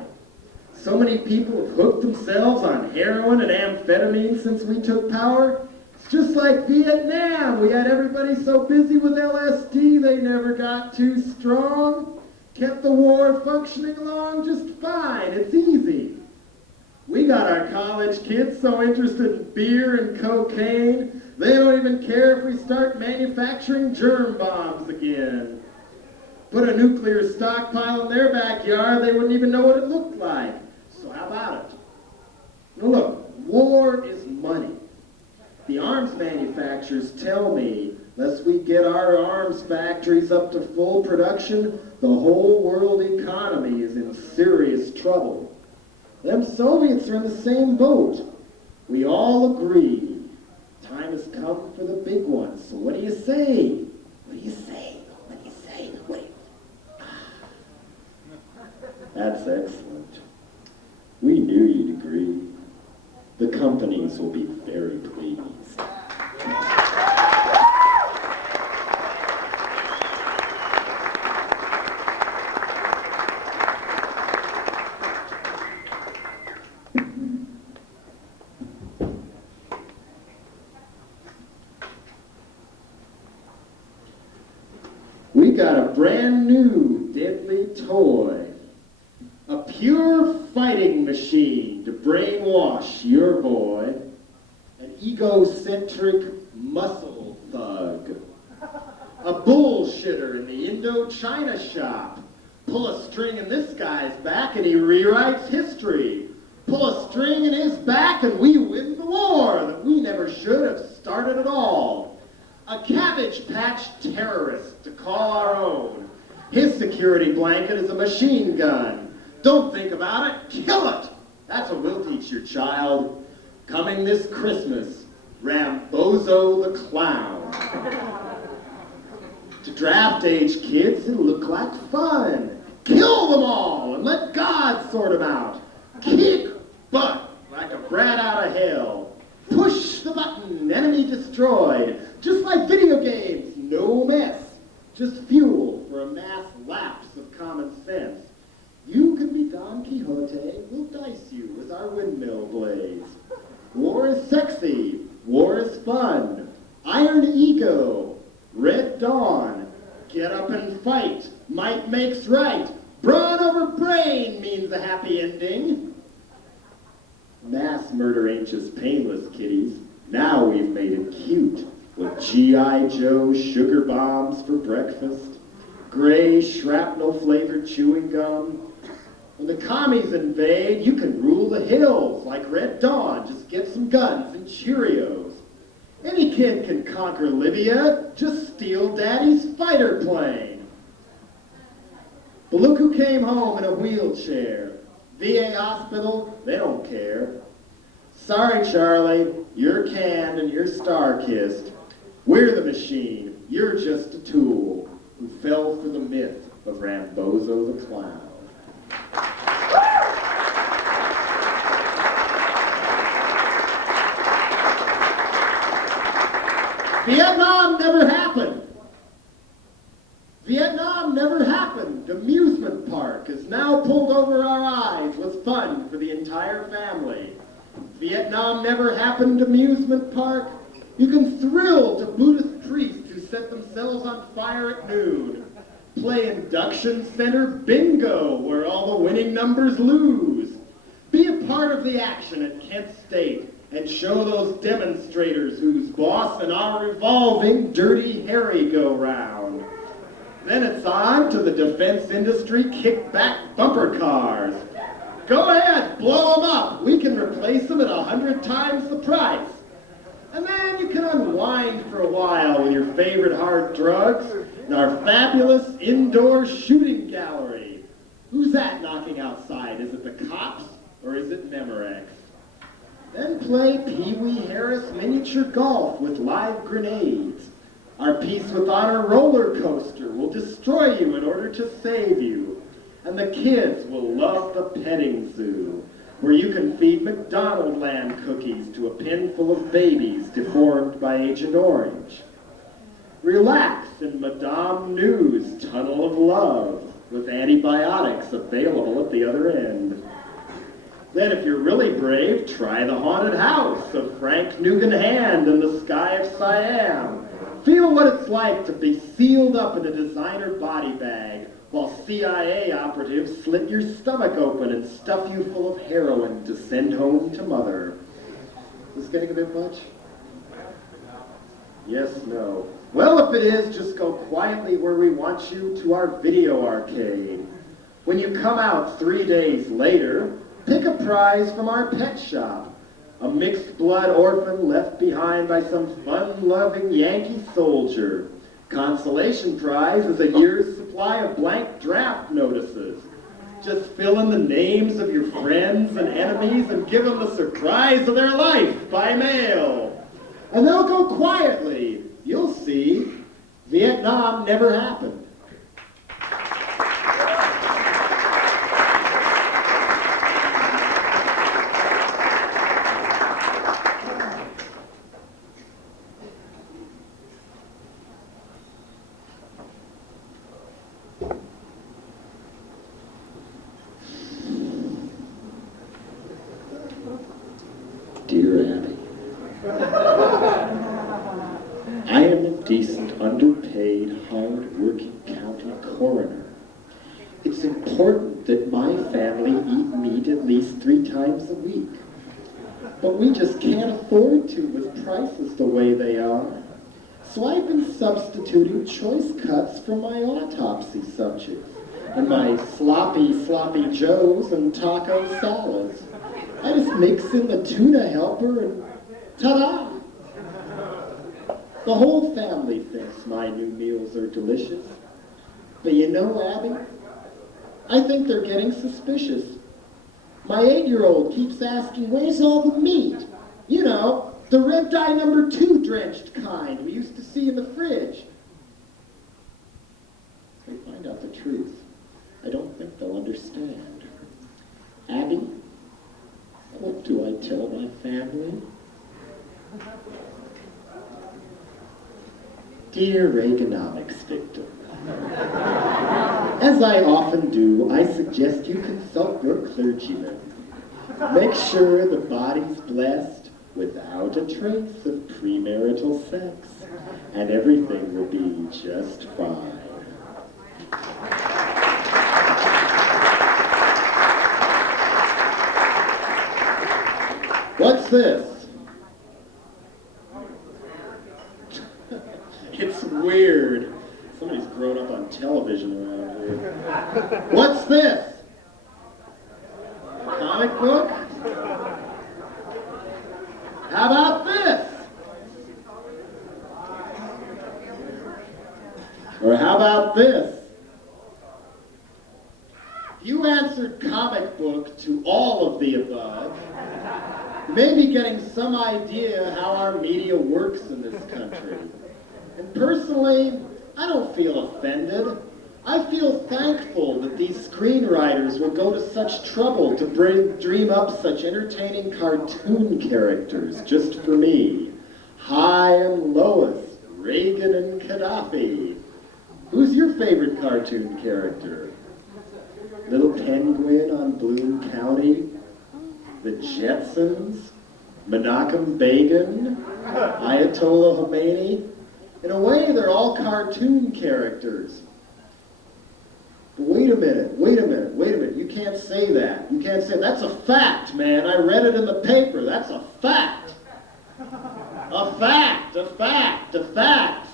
So many people have hooked themselves on heroin and amphetamine since we took power. It's just like Vietnam. We had everybody so busy with LSD they never got too strong. Kept the war functioning along just fine. It's easy. We got our college kids so interested in beer and cocaine, they don't even care if we start manufacturing germ bombs again. Put a nuclear stockpile in their backyard, they wouldn't even know what it looked like. So how about it? Now look, war is money. The arms manufacturers tell me, unless we get our arms factories up to full production, the whole world economy is in serious trouble. Them Soviets are in the same boat. We all agree. Time has come for the big one. So what do you say? What do you say? What do you say? Wait. That's excellent. We knew you'd agree. The companies will be very pleased. We got a brand new deadly toy. A pure fighting machine to brainwash your boy. An egocentric muscle thug. A bullshitter in the Indochina shop. Pull a string in this guy's back and he rewrites history. Pull a string in his back and we win the war that we never should have started at all. A Cabbage Patch terrorist to call our own. His security blanket is a machine gun. Don't think about it, kill it! That's what we'll teach your child. Coming this Christmas, Rambozo the Clown. To draft-age kids, it'll look like fun. Kill them all and let God sort them out. Kick butt like a brat out of hell. Push the button, enemy destroyed. Just like video games, no mess. Just fuel for a mass lapse of common sense. You can be Don Quixote, we'll dice you with our windmill blades. War is sexy, war is fun. Iron ego, red dawn. Get up and fight, might makes right. Brawn over brain means a happy ending. Mass murder ain't just painless, kiddies. Now we've made it cute. With G.I. Joe sugar bombs for breakfast. Gray shrapnel-flavored chewing gum. When the commies invade, you can rule the hills like Red Dawn. Just get some guns and Cheerios. Any kid can conquer Libya. Just steal Daddy's fighter plane. But look who came home in a wheelchair. VA hospital, they don't care. Sorry, Charlie, you're canned and you're star-kissed. We're the machine. You're just a tool who fell for the myth of Rambozo the Clown. Vietnam never happened. Vietnam never happened. Amusement park is now pulled over our eyes with fun for the entire family. Vietnam never happened. Amusement park. You can thrill to Buddhist priests who set themselves on fire at noon. Play induction center bingo where all the winning numbers lose. Be a part of the action at Kent State and show those demonstrators whose boss and our revolving Dirty Harry go round. Then it's on to the defense industry kickback bumper cars. Go ahead, blow them up. We can replace them at 100 times the price. And then you can unwind for a while with your favorite hard drugs in our fabulous indoor shooting gallery. Who's that knocking outside? Is it the cops or is it Memorex? Then play Pee Wee Harris miniature golf with live grenades. Our Peace with Honor roller coaster will destroy you in order to save you. And the kids will love the petting zoo, where you can feed McDonald Land cookies to a pen full of babies deformed by Agent Orange. Relax in Madame New's Tunnel of Love, with antibiotics available at the other end. Then if you're really brave, try the haunted house of Frank Nugent Hand in the sky of Siam. Feel what it's like to be sealed up in a designer body bag, while CIA operatives slit your stomach open and stuff you full of heroin to send home to mother. Is this getting a bit much? Yes, no. Well, if it is, just go quietly where we want you, to our video arcade. When you come out 3 days later, pick a prize from our pet shop. A mixed blood orphan left behind by some fun-loving Yankee soldier. Consolation prize is a year's supply of blank draft notices. Just fill in the names of your friends and enemies and give them the surprise of their life by mail. And they'll go quietly. You'll see. Vietnam never happened. Dear Abby, I am a decent, underpaid, hard-working county coroner. It's important that my family eat meat at least 3 times a week. But we just can't afford to with prices the way they are. So I've been substituting choice cuts for my autopsy subjects and my sloppy joes and taco salads. I just mix in the tuna helper and ta-da! The whole family thinks my new meals are delicious. But you know, Abby, I think they're getting suspicious. My 8-year-old keeps asking, where's all the meat? You know, the red dye number 2 drenched kind we used to see in the fridge. They find out the truth. I don't think they'll understand. Abby, what do I tell my family? Dear Reaganomics victim, as I often do, I suggest you consult your clergyman. Make sure the body's blessed without a trace of premarital sex, and everything will be just fine. What's this? It's weird. Somebody's grown up on television around here. What's this? A comic book? How about this? Or how about this? If you answered comic book to all of the above, you may be getting some idea how our media works in this country. And personally, I don't feel offended. I feel thankful that these screenwriters will go to such trouble to dream up such entertaining cartoon characters just for me. Hi, I'm Lois, Reagan and Gaddafi. Who's your favorite cartoon character? Little Penguin on Bloom County? The Jetsons? Menachem Begin? Ayatollah Khomeini? In a way, they're all cartoon characters. But wait a minute. You can't say that. You can't say, that's a fact, man. I read it in the paper. That's a fact. A fact.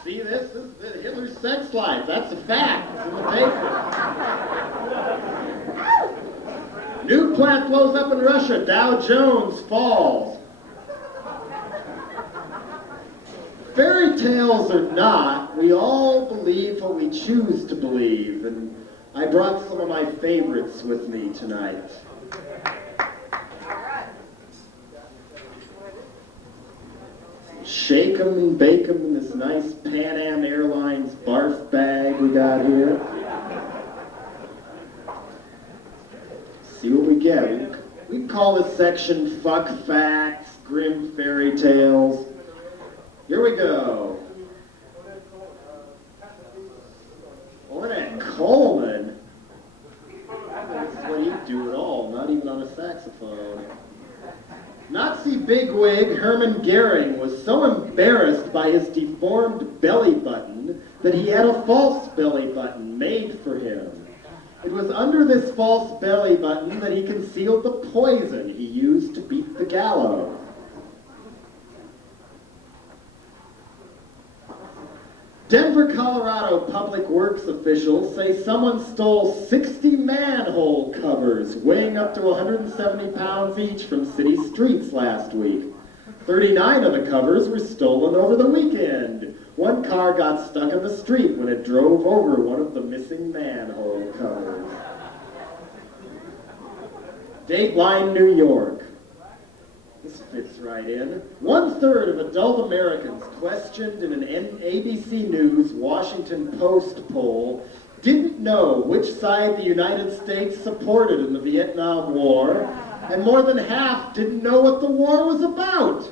See, this is Hitler's sex life. That's a fact. It's in the paper. Nuke plant blows up in Russia. Dow Jones falls. Fairy tales or not, we all believe what we choose to believe, and I brought some of my favorites with me tonight. Shake 'em and bake 'em in this nice Pan Am Airlines barf bag we got here. See what we get. We call this section Fuck Facts, Grim Fairy Tales. Here we go. Ornette Coleman? That's what you do at all, not even on a saxophone. Nazi bigwig Hermann Goering was so embarrassed by his deformed belly button that he had a false belly button made for him. It was under this false belly button that he concealed the poison he used to beat the gallows. Denver, Colorado public works officials say someone stole 60 manhole covers weighing up to 170 pounds each from city streets last week. 39 of the covers were stolen over the weekend. One car got stuck in the street when it drove over one of the missing manhole covers. Dateline, New York. This fits right in. 1/3 of adult Americans questioned in an ABC News Washington Post poll didn't know which side the United States supported in the Vietnam War, and more than half didn't know what the war was about.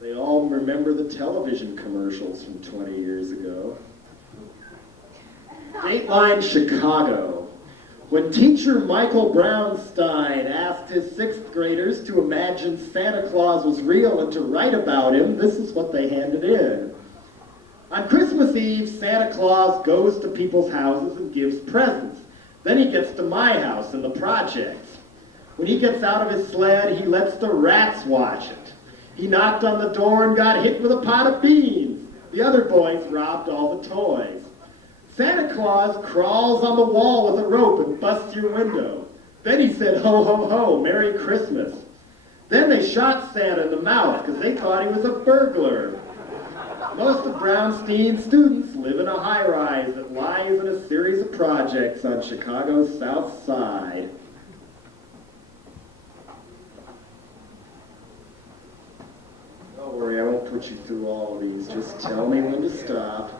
They all remember the television commercials from 20 years ago. Dateline, Chicago. When teacher Michael Brownstein asked his 6th graders to imagine Santa Claus was real and to write about him, this is what they handed in. On Christmas Eve, Santa Claus goes to people's houses and gives presents. Then he gets to my house in the projects. When he gets out of his sled, he lets the rats watch it. He knocked on the door and got hit with a pot of beans. The other boys robbed all the toys. Santa Claus crawls on the wall with a rope and busts your window. Then he said, ho, ho, ho, Merry Christmas. Then they shot Santa in the mouth because they thought he was a burglar. Most of Brownstein's students live in a high-rise that lies in a series of projects on Chicago's South Side. Don't worry, I won't put you through all of these. Just tell me when to stop.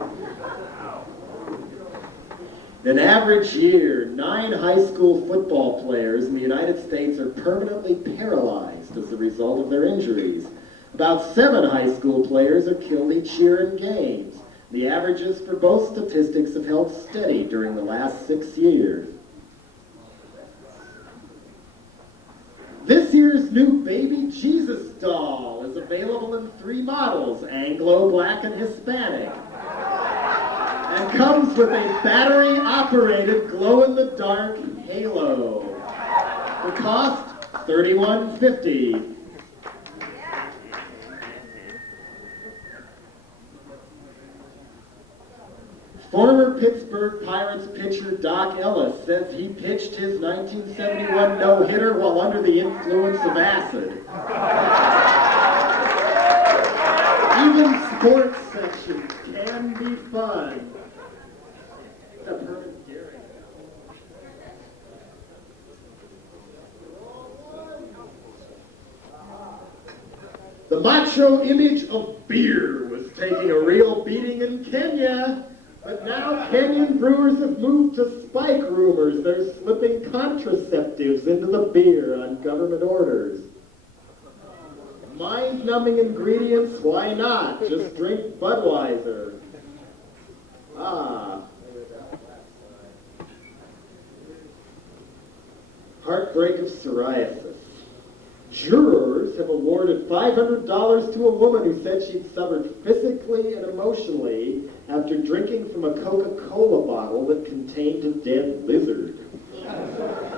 An average year, 9 high school football players in the United States are permanently paralyzed as a result of their injuries. About 7 high school players are killed each year in games. The averages for both statistics have held steady during the last 6 years. This year's new baby Jesus doll is available in 3 models, Anglo, Black, and Hispanic, and comes with a battery-operated glow-in-the-dark halo. The cost, $31.50. Former Pittsburgh Pirates pitcher Doc Ellis says he pitched his 1971 no-hitter while under the influence of acid. Even sports sections can be fun. The macho image of beer was taking a real beating in Kenya, but now Kenyan brewers have moved to spike rumors they're slipping contraceptives into the beer on government orders. Mind-numbing ingredients, why not? Just drink Budweiser. Heartbreak of psoriasis. Jurors have awarded $500 to a woman who said she'd suffered physically and emotionally after drinking from a Coca-Cola bottle that contained a dead lizard.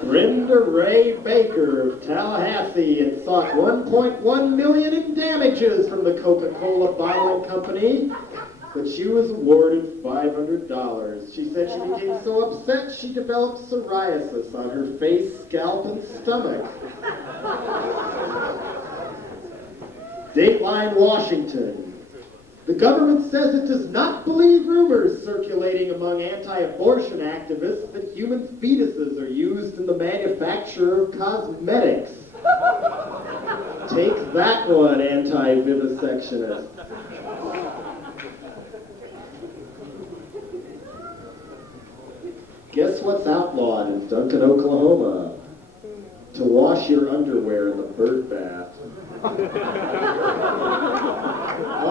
Brenda Ray Baker of Tallahassee had sought $1.1 million in damages from the Coca-Cola bottling company, but she was awarded $500. She said she became so upset she developed psoriasis on her face, scalp, and stomach. Dateline, Washington. The government says it does not believe rumors circulating among anti-abortion activists that human fetuses are used in the manufacture of cosmetics. Take that one, anti-vivisectionists. Guess what's outlawed in Duncan, Oklahoma? To wash your underwear in the bird bath.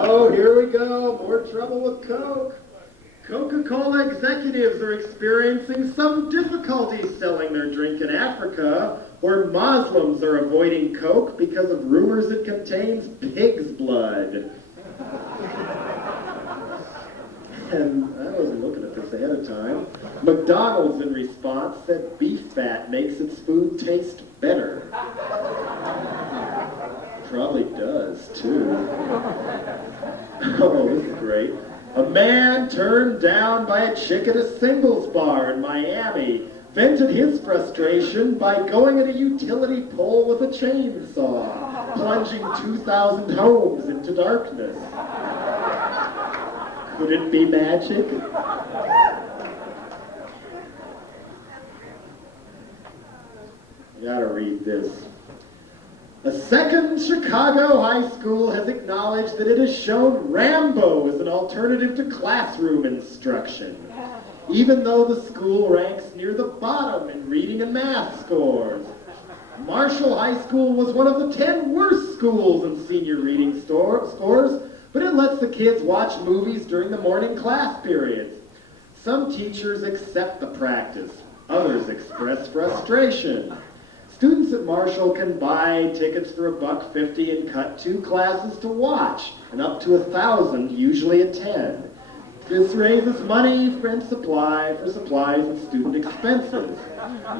Oh, here we go. More trouble with Coke. Coca-Cola executives are experiencing some difficulty selling their drink in Africa, where Muslims are avoiding Coke because of rumors it contains pig's blood. And I wasn't looking at this ahead of time. McDonald's, in response, said beef fat makes its food taste better. Probably does, too. Oh, this is great. A man turned down by a chick at a singles bar in Miami vented his frustration by going at a utility pole with a chainsaw, plunging 2,000 homes into darkness. Could it be magic? I gotta read this. A second Chicago high school has acknowledged that it has shown Rambo as an alternative to classroom instruction, even though the school ranks near the bottom in reading and math scores. Marshall High School was one of the 10 worst schools in senior reading scores, but it lets the kids watch movies during the morning class periods. Some teachers accept the practice. Others express frustration. Students at Marshall can buy tickets for $1.50 and cut 2 classes to watch, and up to 1,000 usually attend. This raises money for supplies and student expenses.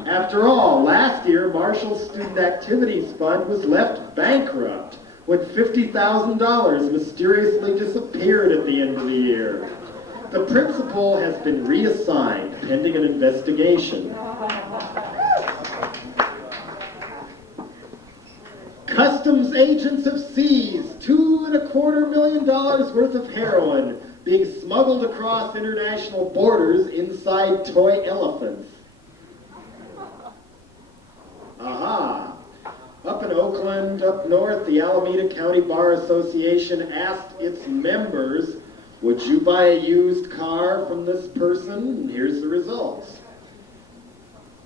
After all, last year, Marshall's Student Activities Fund was left bankrupt when $50,000 mysteriously disappeared at the end of the year. The principal has been reassigned pending an investigation. Customs agents have seized $2.25 million worth of heroin being smuggled across international borders inside toy elephants. Aha! Up in Oakland, up north, the Alameda County Bar Association asked its members, would you buy a used car from this person? And here's the results.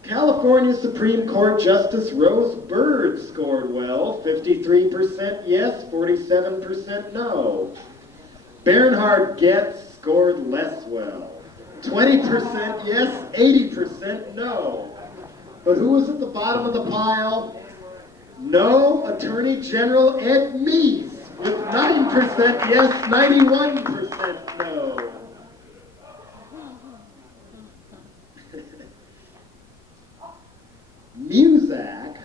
California Supreme Court Justice Rose Byrd scored well, 53% yes, 47% no. Bernhard Goetz scored less well, 20% yes, 80% no. But who was at the bottom of the pile? No, Attorney General Ed Meese, with 9% yes, 91% no. Muzak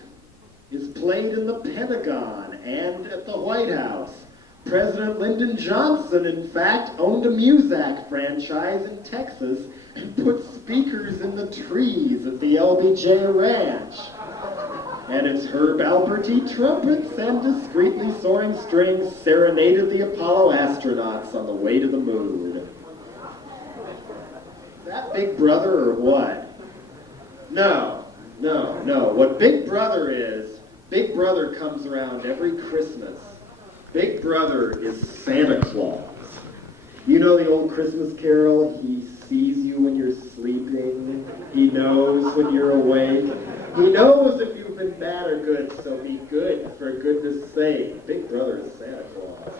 is played in the Pentagon and at the White House. President Lyndon Johnson, in fact, owned a Muzak franchise in Texas and put speakers in the trees at the LBJ Ranch. And its Herb Alpert trumpets and discreetly soaring strings serenaded the Apollo astronauts on the way to the moon. Is that Big Brother or what? No. What Big Brother is, Big Brother comes around every Christmas. Big Brother is Santa Claus. You know the old Christmas carol, he sees you when you're sleeping, he knows when you're awake, he knows if you've been bad or good, so be good for goodness sake. Big Brother is Santa Claus.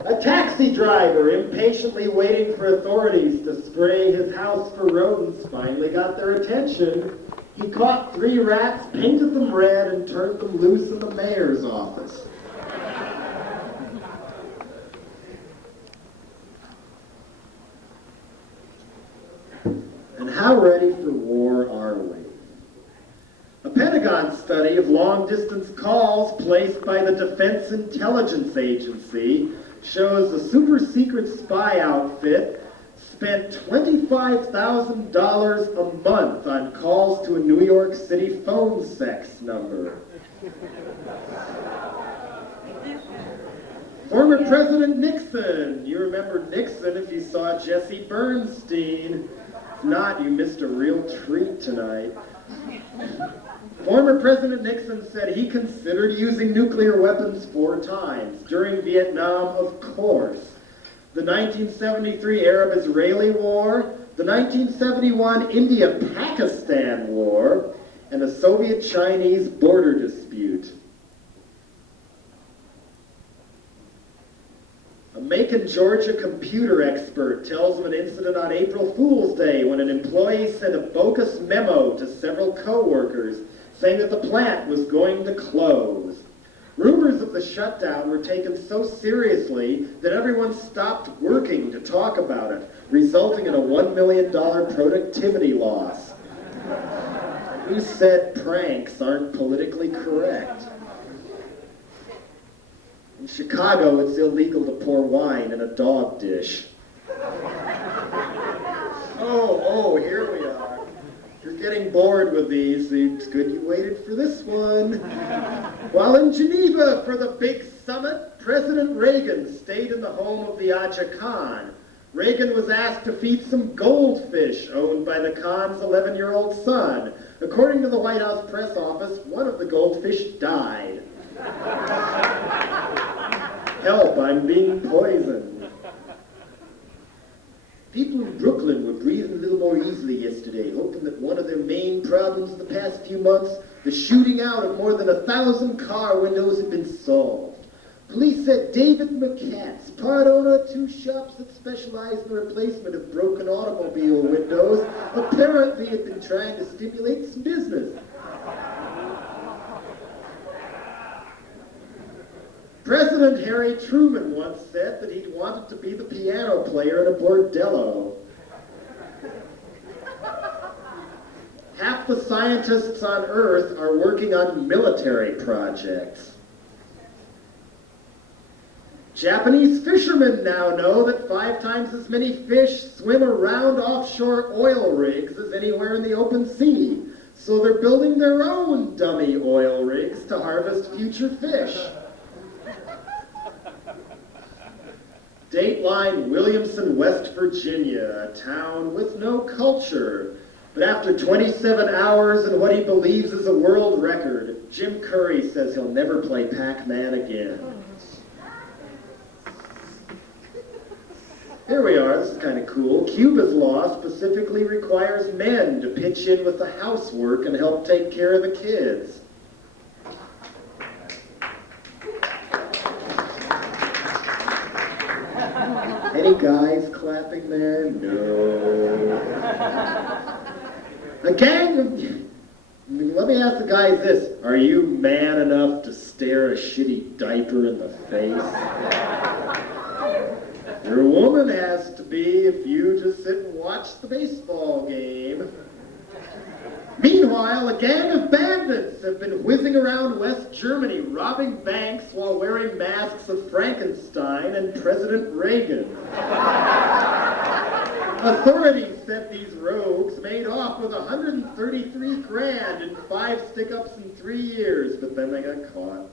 A taxi driver, impatiently waiting for authorities to spray his house for rodents, finally got their attention. He caught 3 rats, painted them red, and turned them loose in the mayor's office. And how ready for war are we? A Pentagon study of long-distance calls placed by the Defense Intelligence Agency shows a super-secret spy outfit spent $25,000 a month on calls to a New York City phone sex number. Former President Nixon. You remember Nixon if you saw Jesse Bernstein. If not, you missed a real treat tonight. Former President Nixon said he considered using nuclear weapons 4 times. During Vietnam, of course. The 1973 Arab-Israeli War, the 1971 India-Pakistan War, and the Soviet-Chinese border dispute. A Macon, Georgia computer expert tells of an incident on April Fool's Day when an employee sent a bogus memo to several co-workers saying that the plant was going to close. Rumors of the shutdown were taken so seriously that everyone stopped working to talk about it, resulting in a $1 million productivity loss. Who said pranks aren't politically correct? In Chicago, it's illegal to pour wine in a dog dish. Oh, here we are. If you're getting bored with these, it's good you waited for this one. While in Geneva for the big summit, President Reagan stayed in the home of the Aga Khan. Reagan was asked to feed some goldfish owned by the Khan's 11-year-old son. According to the White House press office, one of the goldfish died. Help, I'm being poisoned. People in Brooklyn were breathing a little more easily yesterday, hoping that one of their main problems in the past few months, the shooting out of more than 1,000 car windows, had been solved. Police said David McCats, part owner of 2 shops that specialize in the replacement of broken automobile windows, apparently had been trying to stimulate some business. President Harry Truman once said that he wanted to be the piano player in a bordello. Half the scientists on Earth are working on military projects. Japanese fishermen now know that 5 times as many fish swim around offshore oil rigs as anywhere in the open sea. So they're building their own dummy oil rigs to harvest future fish. Dateline Williamson, West Virginia, a town with no culture. But after 27 hours and what he believes is a world record, Jim Curry says he'll never play Pac-Man again. Here we are, this is kind of cool. Cuba's law specifically requires men to pitch in with the housework and help take care of the kids. Any guys clapping there? No. A gang of... Let me ask the guys this. Are you man enough to stare a shitty diaper in the face? Your woman has to be if you just sit and watch the baseball game. Meanwhile, a gang of bandits have been whizzing around West Germany, robbing banks while wearing masks of Frankenstein and President Reagan. Authorities said these rogues made off with $133,000 and 5 stick-ups in 3 years, but then they got caught.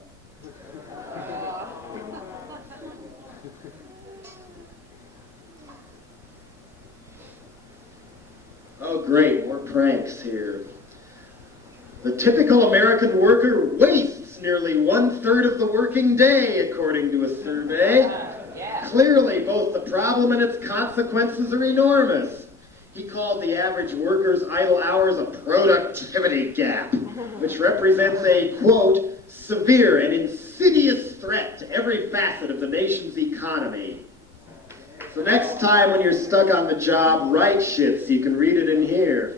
Oh, great, more pranks here. The typical American worker wastes nearly 1/3 of the working day, according to a survey. Clearly, both the problem and its consequences are enormous. He called the average worker's idle hours a productivity gap, which represents a, quote, severe and insidious threat to every facet of the nation's economy. So next time when you're stuck on the job, write shit so you can read it in here.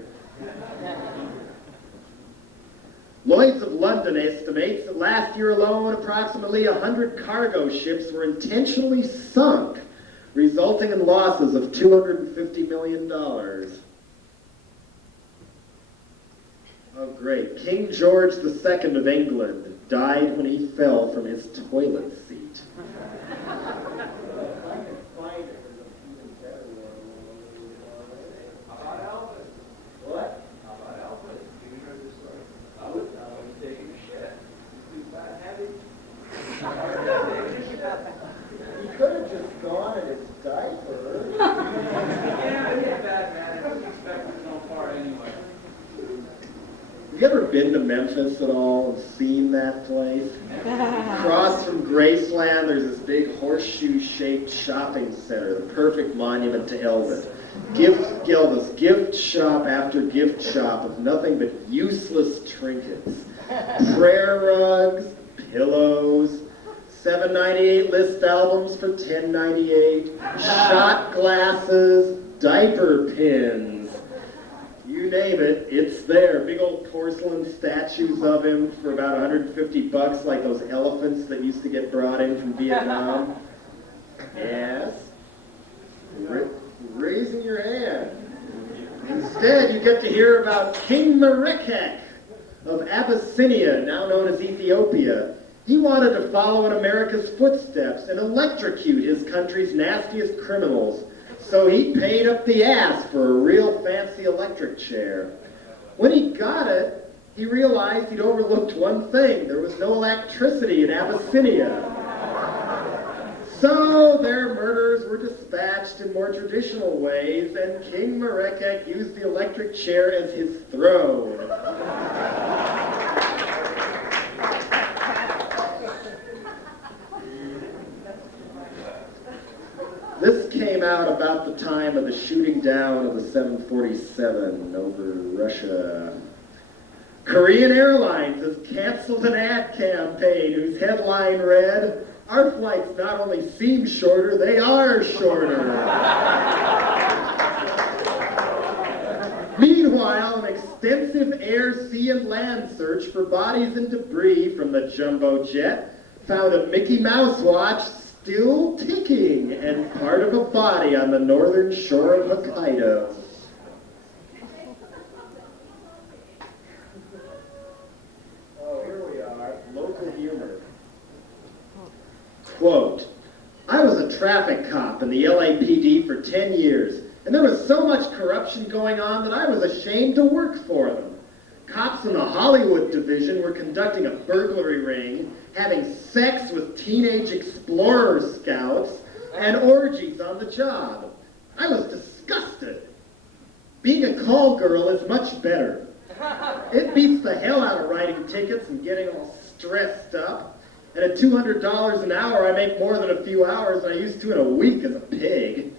Lloyd's of London estimates that last year alone, approximately 100 cargo ships were intentionally sunk, resulting in losses of $250 million. Oh, great. King George II of England died when he fell from his toilet seat. Have you ever been to Memphis at all and seen that place? Across from Graceland, there's this big horseshoe-shaped shopping center, the perfect monument to Elvis. Gift shop after gift shop of nothing but useless trinkets. Prayer rugs, pillows, $7.98 list albums for $10.98, shot glasses, diaper pins. You name it, it's there. Big old porcelain statues of him for about $150, like those elephants that used to get brought in from Vietnam. Yes. Raising your hand. Instead, you get to hear about King Merekek of Abyssinia, now known as Ethiopia. He wanted to follow in America's footsteps and electrocute his country's nastiest criminals. So he paid up the ass for a real fancy electric chair. When he got it, he realized he'd overlooked one thing. There was no electricity in Abyssinia. So their murderers were dispatched in more traditional ways, and King Merekek used the electric chair as his throne. This came out about the time of the shooting down of the 747 over Russia. Korean Airlines has canceled an ad campaign whose headline read, "Our flights not only seem shorter, they are shorter." Meanwhile, an extensive air, sea, and land search for bodies and debris from the jumbo jet found a Mickey Mouse watch still ticking and part of a body on the northern shore of Hokkaido. Oh, here we are. Local humor. Quote, "I was a traffic cop in the LAPD for 10 years, and there was so much corruption going on that I was ashamed to work for them. Cops in the Hollywood division were conducting a burglary ring, having sex with teenage explorer scouts, and orgies on the job. I was disgusted. Being a call girl is much better. It beats the hell out of writing tickets and getting all stressed up. And at $200 an hour, I make more than a few hours than I used to in a week as a pig."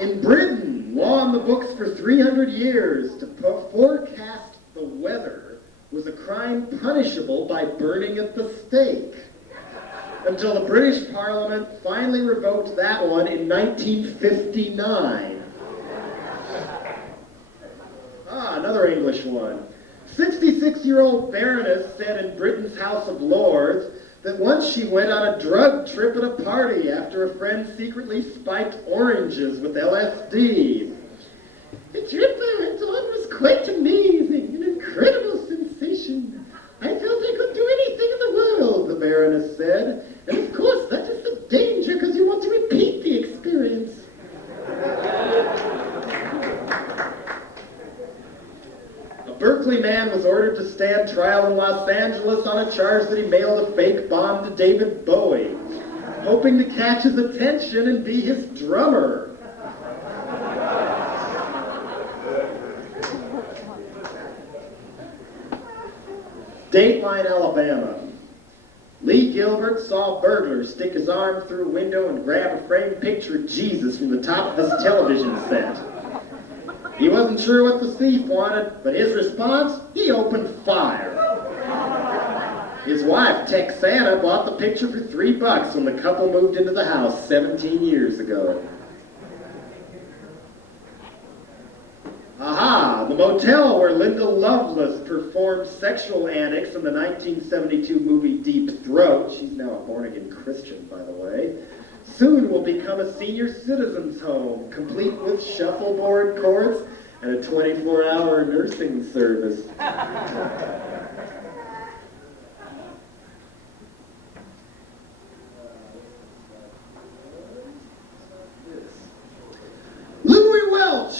In Britain, law on the books for 300 years to forecast the weather was a crime punishable by burning at the stake. Until the British Parliament finally revoked that one in 1959. Another English one. 66-year-old Baroness said in Britain's House of Lords that once she went on a drug trip at a party after a friend secretly spiked oranges with LSD. "The trip I went on was quite amazing, an incredible sensation. I felt I could do anything in the world," the Baroness said. "And of course that is the danger because you want to repeat the experience." A Berkeley man was ordered to stand trial in Los Angeles on a charge that he mailed a fake bomb to David Bowie, hoping to catch his attention and be his drummer. Dateline, Alabama. Lee Gilbert saw a burglar stick his arm through a window and grab a framed picture of Jesus from the top of his television set. He wasn't sure what the thief wanted, but his response, he opened fire. His wife, Texana, bought the picture for $3 when the couple moved into the house 17 years ago. Aha! The motel where Linda Lovelace performed sexual antics in the 1972 movie Deep Throat, she's now a born-again Christian, by the way, soon will become a senior citizens home, complete with shuffleboard courts and a 24-hour nursing service.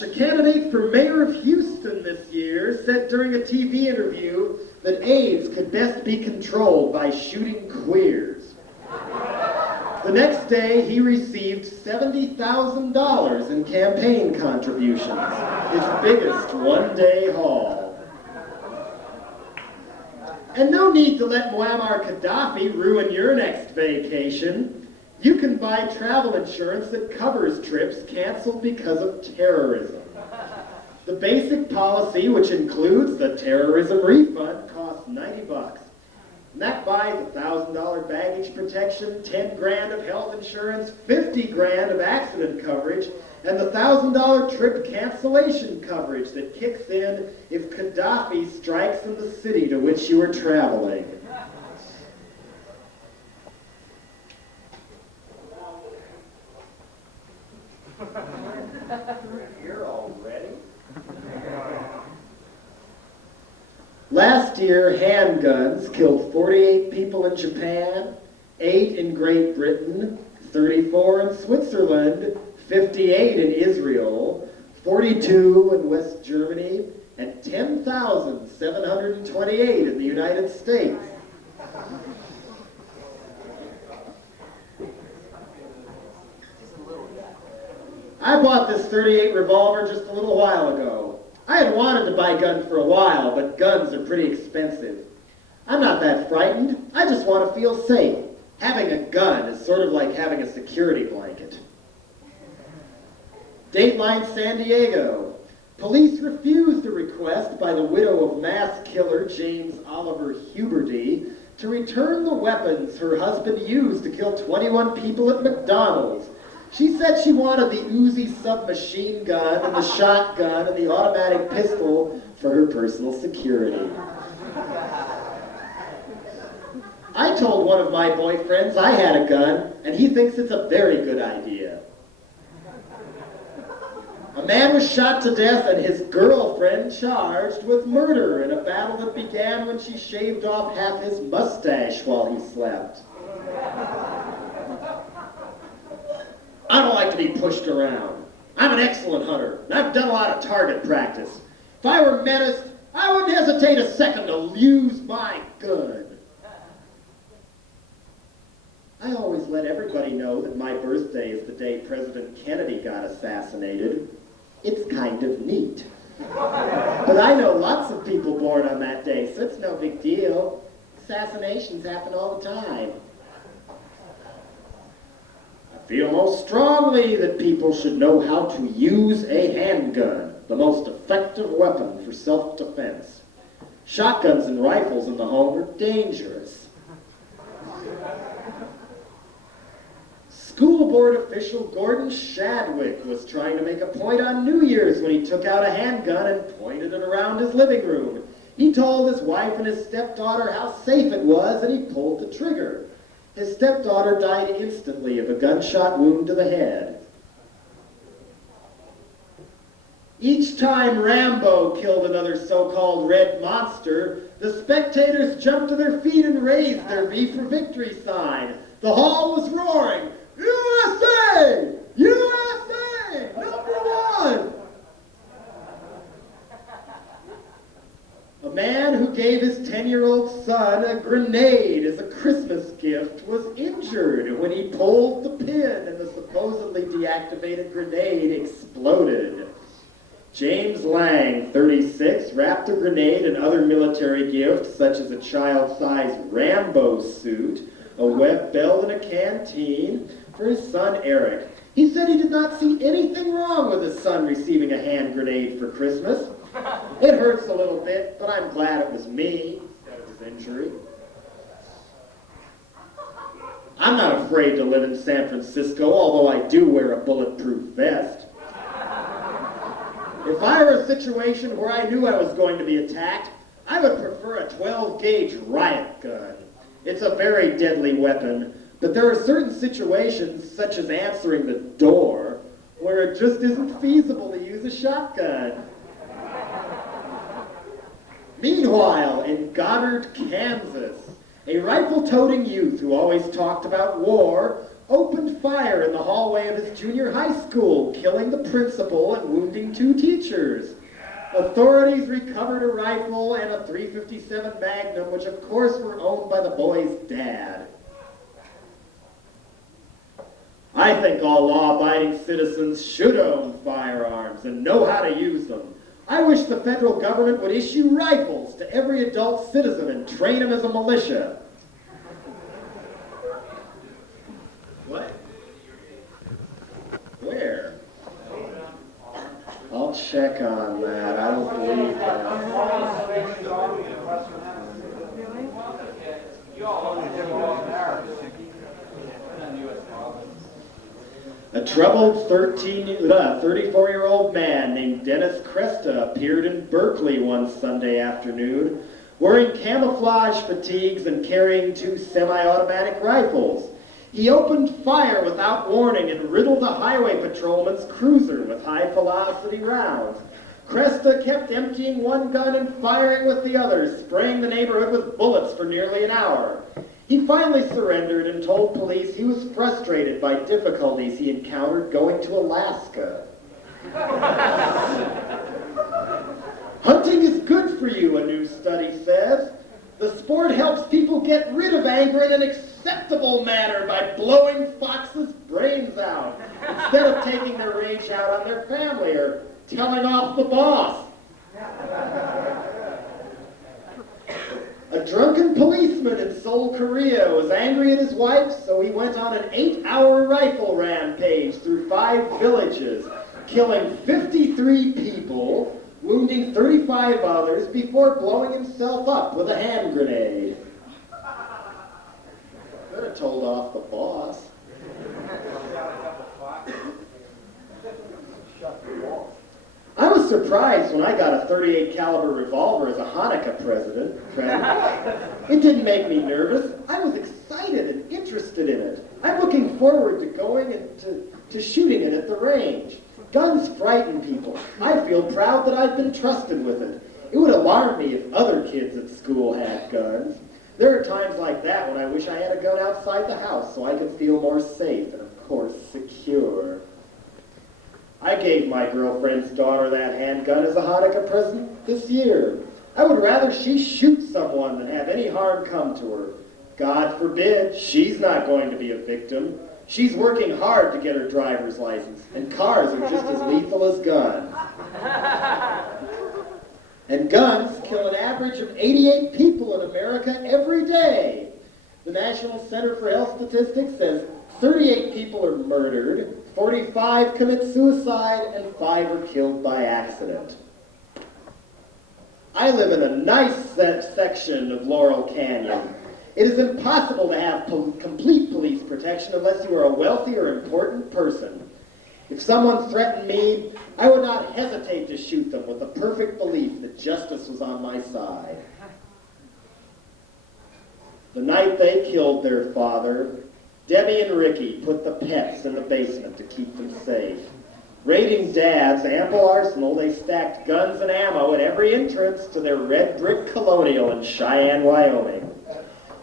A candidate for mayor of Houston this year said during a TV interview that AIDS could best be controlled by shooting queers. The next day, he received $70,000 in campaign contributions, his biggest one-day haul. And no need to let Muammar Gaddafi ruin your next vacation. You can buy travel insurance that covers trips canceled because of terrorism. The basic policy, which includes the terrorism refund, costs $90. And that buys $1,000 baggage protection, 10 grand of health insurance, 50 grand of accident coverage, and the $1,000 trip cancellation coverage that kicks in if Gaddafi strikes in the city to which you are traveling. Here already? Last year, handguns killed 48 people in Japan, 8 in Great Britain, 34 in Switzerland, 58 in Israel, 42 in West Germany, and 10,728 in the United States. I bought this .38 revolver just a little while ago. I had wanted to buy guns for a while, but guns are pretty expensive. I'm not that frightened. I just want to feel safe. Having a gun is sort of like having a security blanket. Dateline San Diego. Police refused a request by the widow of mass killer James Oliver Huberty to return the weapons her husband used to kill 21 people at McDonald's. She said she wanted the Uzi submachine gun and the shotgun and the automatic pistol for her personal security. I told one of my boyfriends I had a gun, and he thinks it's a very good idea. A man was shot to death and his girlfriend charged with murder in a battle that began when she shaved off half his mustache while he slept. I don't like to be pushed around. I'm an excellent hunter, and I've done a lot of target practice. If I were menaced, I wouldn't hesitate a second to use my gun. I always let everybody know that my birthday is the day President Kennedy got assassinated. It's kind of neat. But I know lots of people born on that day, so it's no big deal. Assassinations happen all the time. I feel most strongly that people should know how to use a handgun, the most effective weapon for self-defense. Shotguns and rifles in the home are dangerous. School board official Gordon Shadwick was trying to make a point on New Year's when he took out a handgun and pointed it around his living room. He told his wife and his stepdaughter how safe it was, and he pulled the trigger. His stepdaughter died instantly of a gunshot wound to the head. Each time Rambo killed another so-called red monster, the spectators jumped to their feet and raised their V for Victory sign. The hall was roaring, USA! USA! #1! A man who gave his 10-year-old son a grenade as a Christmas gift was injured when he pulled the pin and the supposedly deactivated grenade exploded. James Lang, 36, wrapped a grenade and other military gifts such as a child-sized Rambo suit, a web belt, and a canteen for his son Eric. He said he did not see anything wrong with his son receiving a hand grenade for Christmas. It hurts a little bit, but I'm glad it was me instead of his injury. I'm not afraid to live in San Francisco, although I do wear a bulletproof vest. If I were in a situation where I knew I was going to be attacked, I would prefer a 12-gauge riot gun. It's a very deadly weapon, but there are certain situations, such as answering the door, where it just isn't feasible to use a shotgun. Meanwhile, in Goddard, Kansas, a rifle-toting youth who always talked about war opened fire in the hallway of his junior high school, killing the principal and wounding 2 teachers. Authorities recovered a rifle and a .357 Magnum, which of course were owned by the boy's dad. I think all law-abiding citizens should own firearms and know how to use them. I wish the federal government would issue rifles to every adult citizen and train them as a militia. What? Where? I'll check on that. I don't believe that. A troubled 34-year-old man named Dennis Cresta appeared in Berkeley one Sunday afternoon, wearing camouflage fatigues and carrying 2 semi-automatic rifles. He opened fire without warning and riddled a highway patrolman's cruiser with high-velocity rounds. Cresta kept emptying one gun and firing with the other, spraying the neighborhood with bullets for nearly an hour. He finally surrendered and told police he was frustrated by difficulties he encountered going to Alaska. Hunting is good for you, a new study says. The sport helps people get rid of anger in an acceptable manner by blowing foxes' brains out, instead of taking their rage out on their family or telling off the boss. A drunken policeman in Seoul, Korea was angry at his wife, so he went on an 8-hour rifle rampage through 5 villages, killing 53 people, wounding 35 others before blowing himself up with a hand grenade. Could have told off the boss. I was surprised when I got a .38 caliber revolver as a Hanukkah present. It didn't make me nervous. I was excited and interested in it. I'm looking forward to going and to shooting it at the range. Guns frighten people. I feel proud that I've been trusted with it. It would alarm me if other kids at school had guns. There are times like that when I wish I had a gun outside the house so I could feel more safe and, of course, secure. I gave my girlfriend's daughter that handgun as a Hanukkah present this year. I would rather she shoot someone than have any harm come to her. God forbid, she's not going to be a victim. She's working hard to get her driver's license, and cars are just as lethal as guns. And guns kill an average of 88 people in America every day. The National Center for Health Statistics says 38 people are murdered, 45 commit suicide, and 5 are killed by accident. I live in a nice section of Laurel Canyon. It is impossible to have complete police protection unless you are a wealthy or important person. If someone threatened me, I would not hesitate to shoot them with the perfect belief that justice was on my side. The night they killed their father, Debbie and Ricky put the pets in the basement to keep them safe. Raiding Dad's ample arsenal, they stacked guns and ammo at every entrance to their red brick colonial in Cheyenne, Wyoming.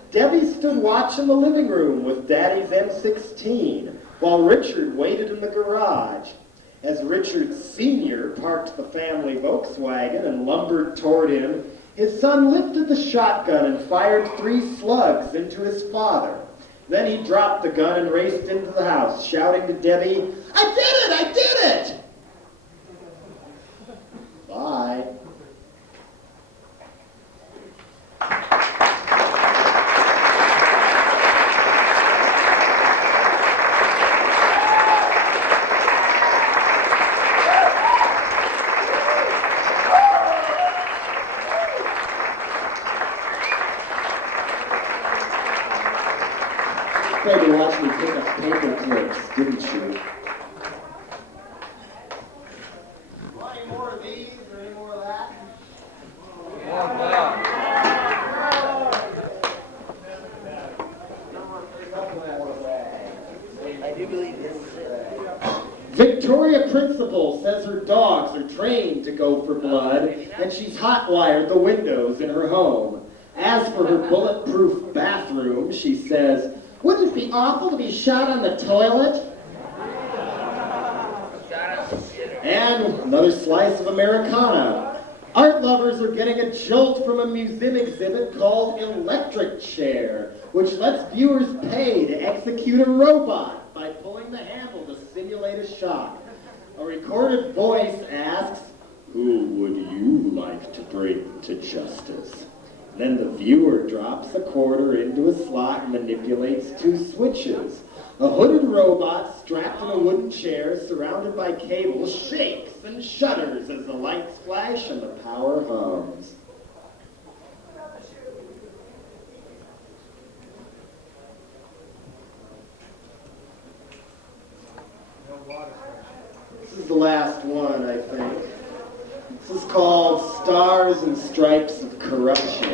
Debbie stood watch in the living room with Daddy's M16, while Richard waited in the garage. As Richard Sr. parked the family Volkswagen and lumbered toward him, his son lifted the shotgun and fired 3 slugs into his father. Then he dropped the gun and raced into the house, shouting to Debbie, "I did it! I did it!" Bye. You watched me pick up paper clips, didn't you? Want any more of these or any more of that? I do believe this. Victoria Principal says her dogs are trained to go for blood, and she's hot-wired the windows in her home. As for her bulletproof bathroom, she says, "Wouldn't it be awful to be shot on the toilet?" And another slice of Americana. Art lovers are getting a jolt from a museum exhibit called Electric Chair, which lets viewers pay to execute a robot by pulling the handle to simulate a shock. A recorded voice asks, "Who would you like to bring to justice?" Then the viewer drops a quarter into a slot and manipulates 2 switches. A hooded robot strapped in a wooden chair surrounded by cables shakes and shudders as the lights flash and the power hums. last one, I think. This is called Stars and Stripes of Corruption.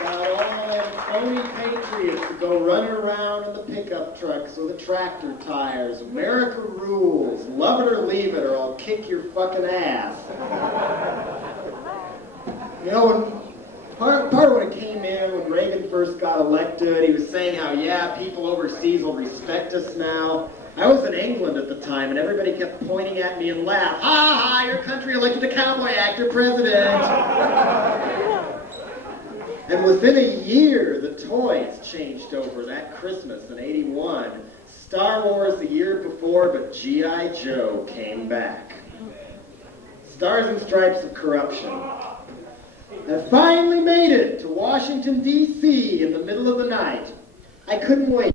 About all them phony patriots that go running around in the pickup trucks or the tractor tires. America rules. Love it or leave it, or I'll kick your fucking ass. You know, part of when it came in, when Reagan first got elected, he was saying how, yeah, people overseas will respect us now. I was in England at the time, and everybody kept pointing at me and laughed. Ha ha, your country elected a cowboy actor president. And within a year, the toys changed over that Christmas in '81. Star Wars the year before, but G.I. Joe came back. Stars and Stripes of Corruption. I finally made it to Washington, D.C. in the middle of the night. I couldn't wait.